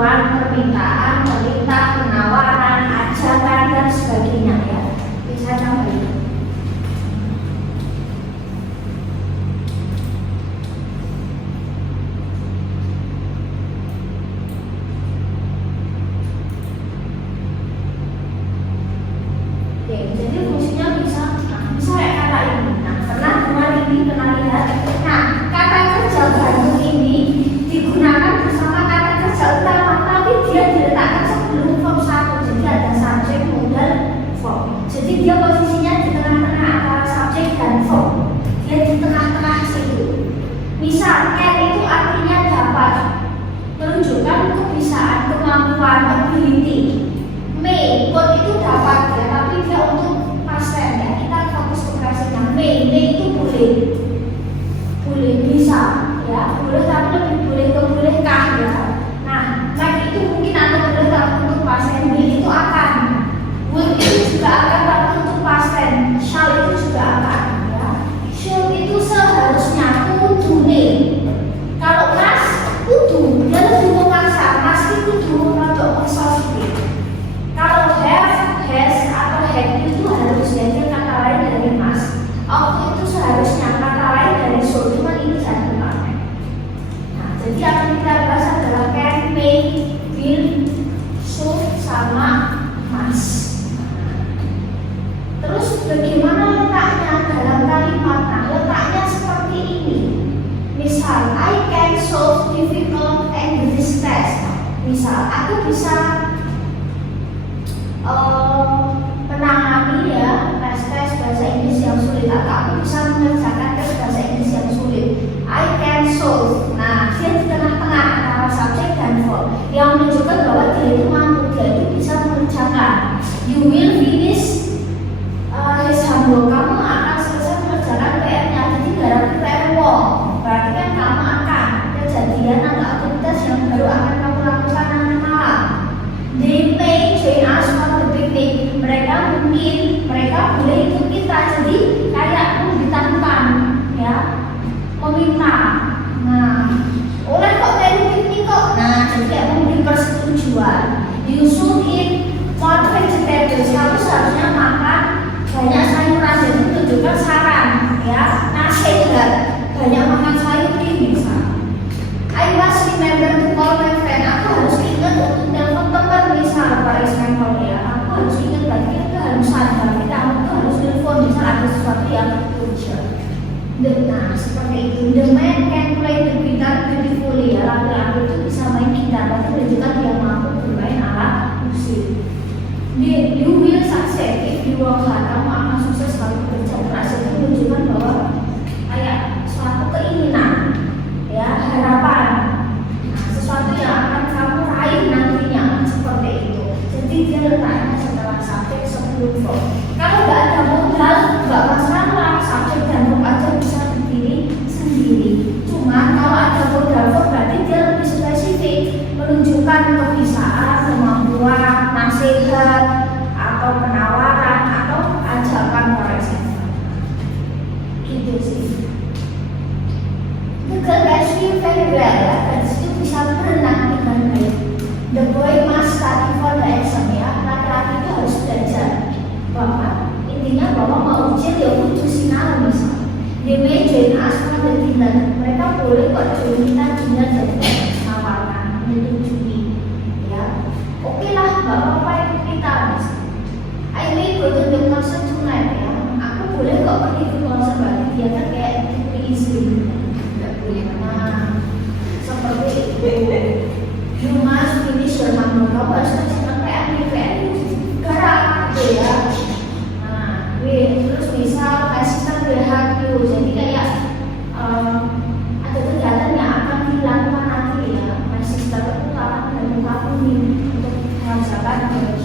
kemampuan, permintaan, perintah, penawaran, ajakan dan sebagainya ya. Bisa tambahin. Oke, jadi fungsinya bisa, bisa kayak kata ini. Nah, pernah dengar ini, pernah lihat. Nah, kata kerja gantung ini digunakan bersama kata kerja utama, tapi dia diletakkan sebelum form 1. Jadi ada subjek, modal, form. Jadi dia posisinya di tengah-tengah antara subjek dan form. Dia di tengah-tengah situ. Misal, can itu artinya dapat, menunjukkan kebisaan, kemampuan, ability. May, code itu dapat ya, tapi dia untuk pasen ya. Kita fokus ke presentnya. May itu boleh, bisa ya, boleh tapi lebih boleh ke bolehkah ya. Nah, like itu mungkin atau boleh tapi untuk pasen. Will itu akan, will itu juga akan tapi untuk pasen. Shall itu juga akan ya. Should itu seharusnya, kudu nih. Kalau mas, kudu dia lebih memaksa, mas itu kudu merontok positif. Kalau have, has, atau had itu harus jadi kata lain dari mas. Ought itu seharusnya kata lain dari should, cuma ini tidak dipakai. Nah, jadi akan kita bahas adalah can, may, will, should, sama must. Terus bagaimana letaknya dalam kalimat? Nah, letaknya seperti ini. Misal, I can solve difficult English test. Misal, aku bisa menangani ya tes bahasa Inggris yang sulit, atau aku bisa mengerjakan tes bahasa Inggris yang sulit. I can solve. Nah, dia di tengah-tengah antara subjek dan verb yang menunjukkan bahwa dia itu mampu, dia itu bisa mengerjakan. You will finish his homework. Kamu akan selesai mengerjakan PR-nya. Jadi berarti PR wrong. Berarti kan kamu akan kejadian atau aktivitas yang baru akan kamu lakukan nanti malam. They may join us for the picnic. Mereka mungkin, mereka boleh ikut kita. Jadi kayak memberitahukan, ya, meminta. Nah, oleh kok dari piknik kok. Nah, jadi kayak memberi persetujuan. You should eat more vegetables. Kamu seharusnya makan banyak sayuran. Jadi menunjukkan saran, ya, nasihat. Banyak makan sayur ini, misal. I must remember to call my friend. Aku harus ingat untuk telepon teman, misal, for example ya. Aku harus ingat lagi, kita harus sadar, kita harus telepon, misal ada sesuatu yang urgent. Nah, seperti itu. The man can play the guitar beautifully ya. Laki-laki itu bisa main gitar, berarti menunjukkan dia mampu bermain alat musik. You will succeed if you work hard. Kamu akan sukses kalau bekerja keras. Itu menunjukkan bahwa kayak suatu keinginan, ya, harapan, nah, sesuatu yang akan kamu raih nantinya, seperti itu. Jadi dia letaknya setelah subjek sebelum verb. Kalau nggak ada modal, nggak masalah, subjek dan verb aja bisa berdiri sendiri. Cuma kalau ada modal verb berarti dia lebih spesifik, menunjukkan kebisaan, kemampuan, nasihat, atau penawaran, atau ajakan, for example. Gitu sih. The girl can swim very well ya, dan itu bisa berenang dengan baik. The boy must study for the exam ya, laki-laki itu harus belajar. Bahwa intinya bahwa mau ujian ya butuh sinar misal. They may join us for the dinner. Mereka boleh kok join kita dinner dan menawarkan, menyetujui. Ya, oke lah, nggak apa-apa ikut kita misal. I may go to the concert tonight ya. Aku boleh kok pergi ke konser, berarti dia kan kayak izin. Nah, seperti itu. You must finish your homework. Kamu harus kerjakan PR gerak gitu ya. Nah, terus misal asisten will help you. Jadi kayak ada kegiatan yang akan dilakukan nanti ya. Asisten itu akan membantu kamu nih untuk mengerjakan tugas.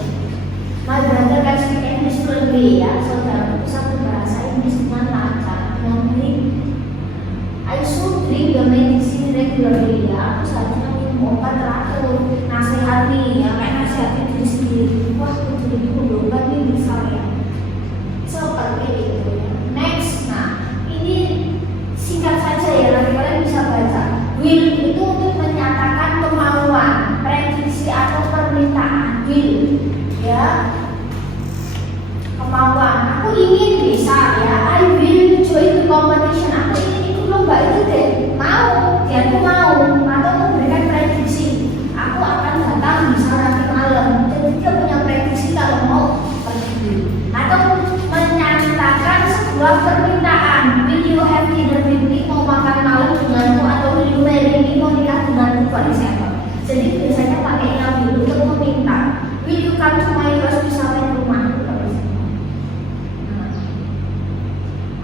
My brother can speak English fluently ya. Saudara bisa berbahasa Inggris dengan lancar, dengan baik. Mbak itu deh mau, dia tuh mau atau memberikan prediksi. Aku akan datang bisa nanti malam. Jadi dia punya prediksi kalau mau pergi. Atau menyatakan sebuah permintaan. Will you have dinner with me? Mau makan malam denganku atau will you marry me? Mau nikah denganku, for example. Jadi biasanya pakai yang will untuk meminta. Will you come to my house? Bisa main rumahku, for example.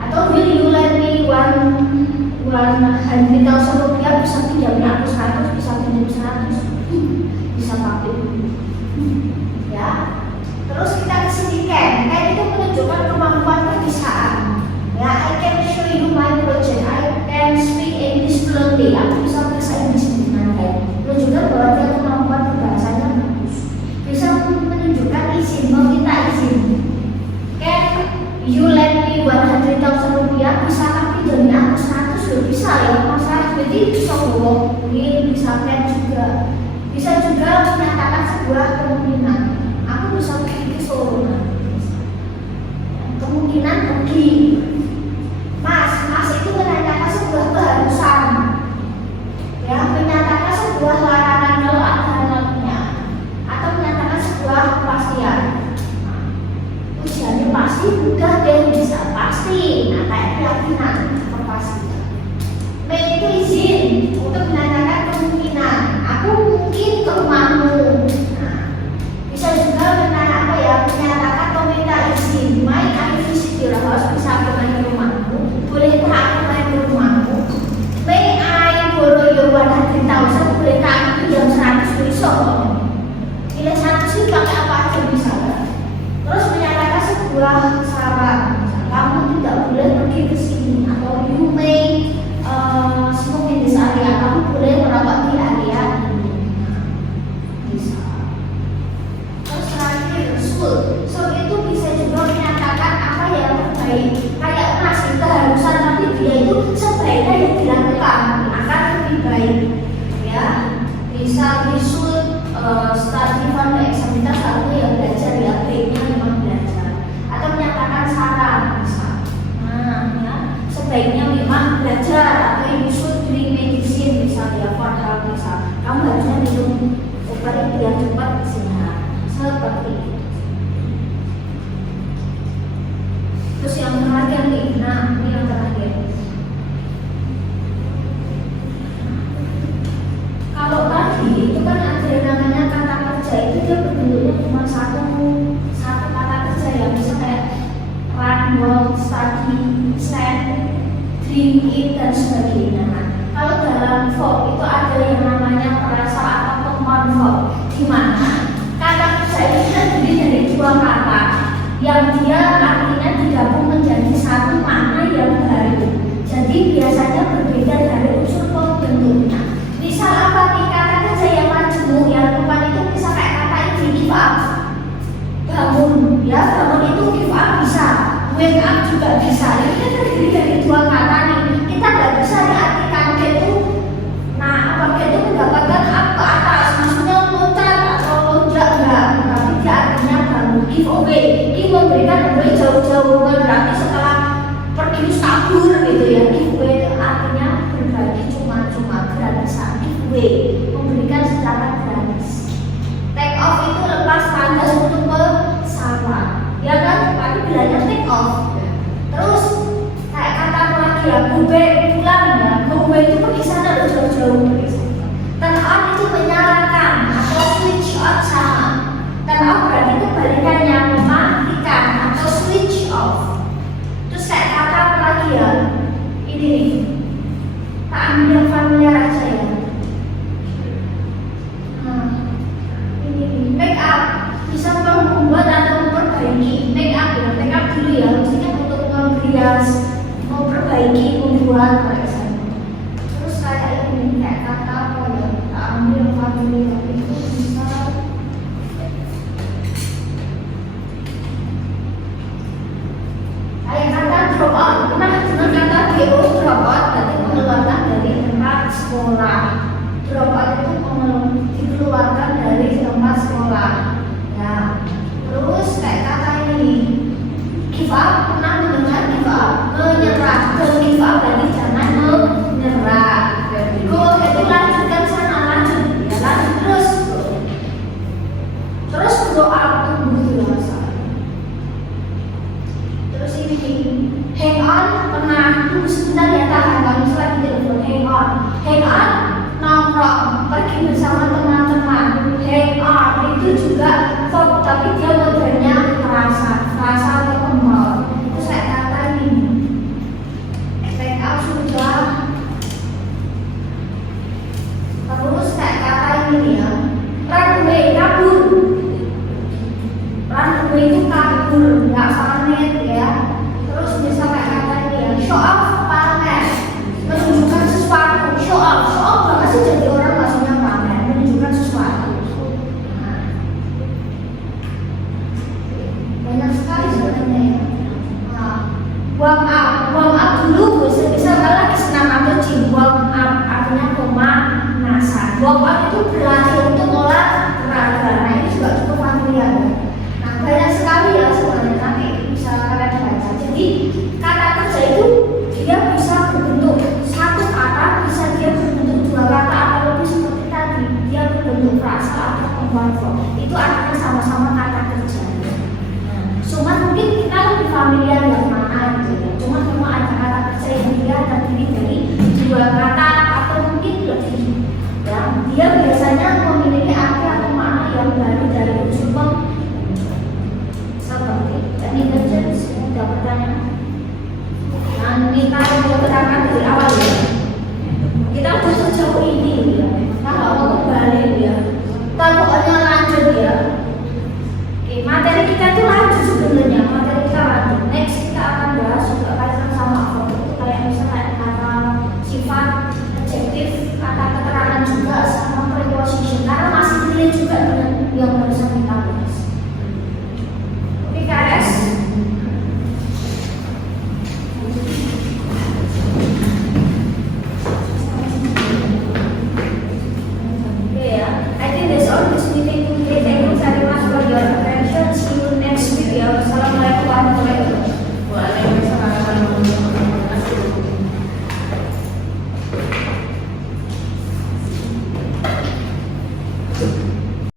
Atau will you let me $100,000 rupiah, bisa pinjamnya aku 100, bisa pinjam 100, bisa pakai ya. Terus kita kesini kan itu menunjukkan kemampuan perbisaan ya. I can show you my project, I can speak English fluently, aku bisa bahasa Inggris dengan baik, menunjukkan bahwa dia kemampuan berbahasanya bagus. Bisa menunjukkan izin, meminta izin. Can you let me $100,000 rupiah, bisa kan pinjamnya aku 100, loh bisa ya masa. Jadi bisa bohong, bisa kan juga. Bisa juga menyatakan sebuah kemungkinan. Aku bisa pergi ke Solo, kemungkinan pergi. Mas itu menyatakan sebuah keharusan, ya, menyatakan sebuah larangan kalau ada halalnya, atau menyatakan sebuah kepastian. Ujiannya pasti mudah deh, bisa pasti. Nah, kayak keyakinan, kepastian. May itu izin untuk menyatakan kemungkinan. Aku mungkin ke rumahmu. Nah, bisa juga menyatakan meminta izin. May I visit your house? Bisa aku main ke rumahmu? Bolehkah aku main ke rumahmu? May I borrow your $100,000? Bolehkah aku pinjam 100 besok? Pilih 100 sih pakai apa aja bisa kan? Terus menyatakan sebuah syarat. Kamu tidak boleh pergi ke sini, atau you may smoke in this area. Kamu boleh merokok di area ini. Bisa. Terus terakhir, so itu bisa juga menyatakan apa yang terbaik. Kayak masih keharusan, tapi dia itu sebaiknya yang dilakukan akan lebih baik. Ya, bisa should study for the exam. Kita selalu yang belajar ya, baiknya memang belajar. Atau menyatakan saran, bisa. Nah, ya, sebaiknya memang belajar. Atau you should drink medicine, bisa ya, for health, bisa. Kamu harusnya minum obat biar cepat sehat. Seperti itu. Terus yang terakhir nih, nah ini yang terakhir. Kalau tadi itu kan ada yang namanya kata kerja, itu dia bentuknya cuma satu kata kerja ya, bisa kayak run, walk, study, stand, drink, eat, dan sebagainya. Kalau dalam verb itu ada yang namanya perasa atau non-verb, di mana kata kerja itu terdiri dari dua kata yang dia artinya digabung menjadi satu makna yang baru. Jadi biasanya berbeda dari unsur pembentuknya. Misal apa nih kata kerja yang majemuk, yang depan itu bisa kayak kata ini, give up, bangun, ya bangun itu give up bisa, wake up juga bisa. Ini kan terdiri dari dua kata nih. Kita nggak bisa diartikan itu, nah apa itu mendapatkan up ke atas, maksudnya loncat atau lonjak enggak, tapi dia artinya bangun, give away. Memberikan away jauh-jauh, berarti setelah pergi kabur gitu ya. Give away itu artinya berbagi cuma-cuma, gratisan. Give away, memberikan secara gratis. Take off itu lepas landas untuk pesawat, ya kan? Tapi bilangnya take off. Terus kayak kata lagi ya, go back, pulang ya. Go back itu pergi sana loh, jauh-jauh pergi sana. Turn on itu menyalakan atau switch on sama. Turn off berarti kebalikannya, mematikan atau switch off. Terus kayak kata apa lagi ya? Ini nih, tak ambil yang familiar aja ya. Nah, ini nih, make up bisa membuat atau memperbaiki. Make up ya, make up dulu ya. Maksudnya untuk menghias, memperbaiki, membuat mereka. Terus kayak ini, kayak kata apa ya? Tak ambil yang familiar itu bisa. Drop out, pernah dengar kata DO drop out berarti mengeluarkan dari tempat sekolah. Drop out itu dikeluarkan dari tempat sekolah. Ya. Terus kayak kata ini, give up, pernah mendengar give up, menyerah. Don't give up berarti jangan Go itu lanjutkan sana, lanjut ya, lanjut terus bro. Terus berdoa untuk tumbuh dewasa. Terus ini hang on, pernah tunggu sebentar ya, tahan kami lagi telepon. Hang on nongkrong pergi bersama teman-teman. Hang on itu juga verb, tapi dia modelnya frasa atau kembal. Itu saya kata ini. Hang out sudah. Terus saya kata ini ya, run away, kabur. Run away itu kabur, nggak pamer ya. Terus bisa kayak kata ini ya, show off, pamer, menunjukkan sesuatu. Show off banget sih jadi orang maksudnya pamer, menunjukkan sesuatu. Nah, banyak sekali sebenarnya ya. Nah, warm up dulu, bisa lagi senam atau gym. Warm up artinya pemanasan. Warm up itu berlatih untuk olahraga. Nah ini juga cukup familiar. Nah banyak sekali ya sebenarnya, nanti bisa kalian baca. Jadi kata kerja itu dia bisa berbentuk satu kata, bisa dia berbentuk dua kata atau lebih seperti tadi. Dia berbentuk frasa atau pembuat. Itu artinya sama-sama kata kerja. Nah, cuma mungkin kita lebih familiar yang mana gitu ya. Cuma memang ada kata kerja yang dia terdiri dari dua kata atau mungkin lebih. Ya, dia biasanya memiliki arti atau makna yang baru dari unsur seperti tadi kerja sudah pertanyaan. Nah, ini kalau dia terangkan dari awal ya. Kita udah sejauh ini.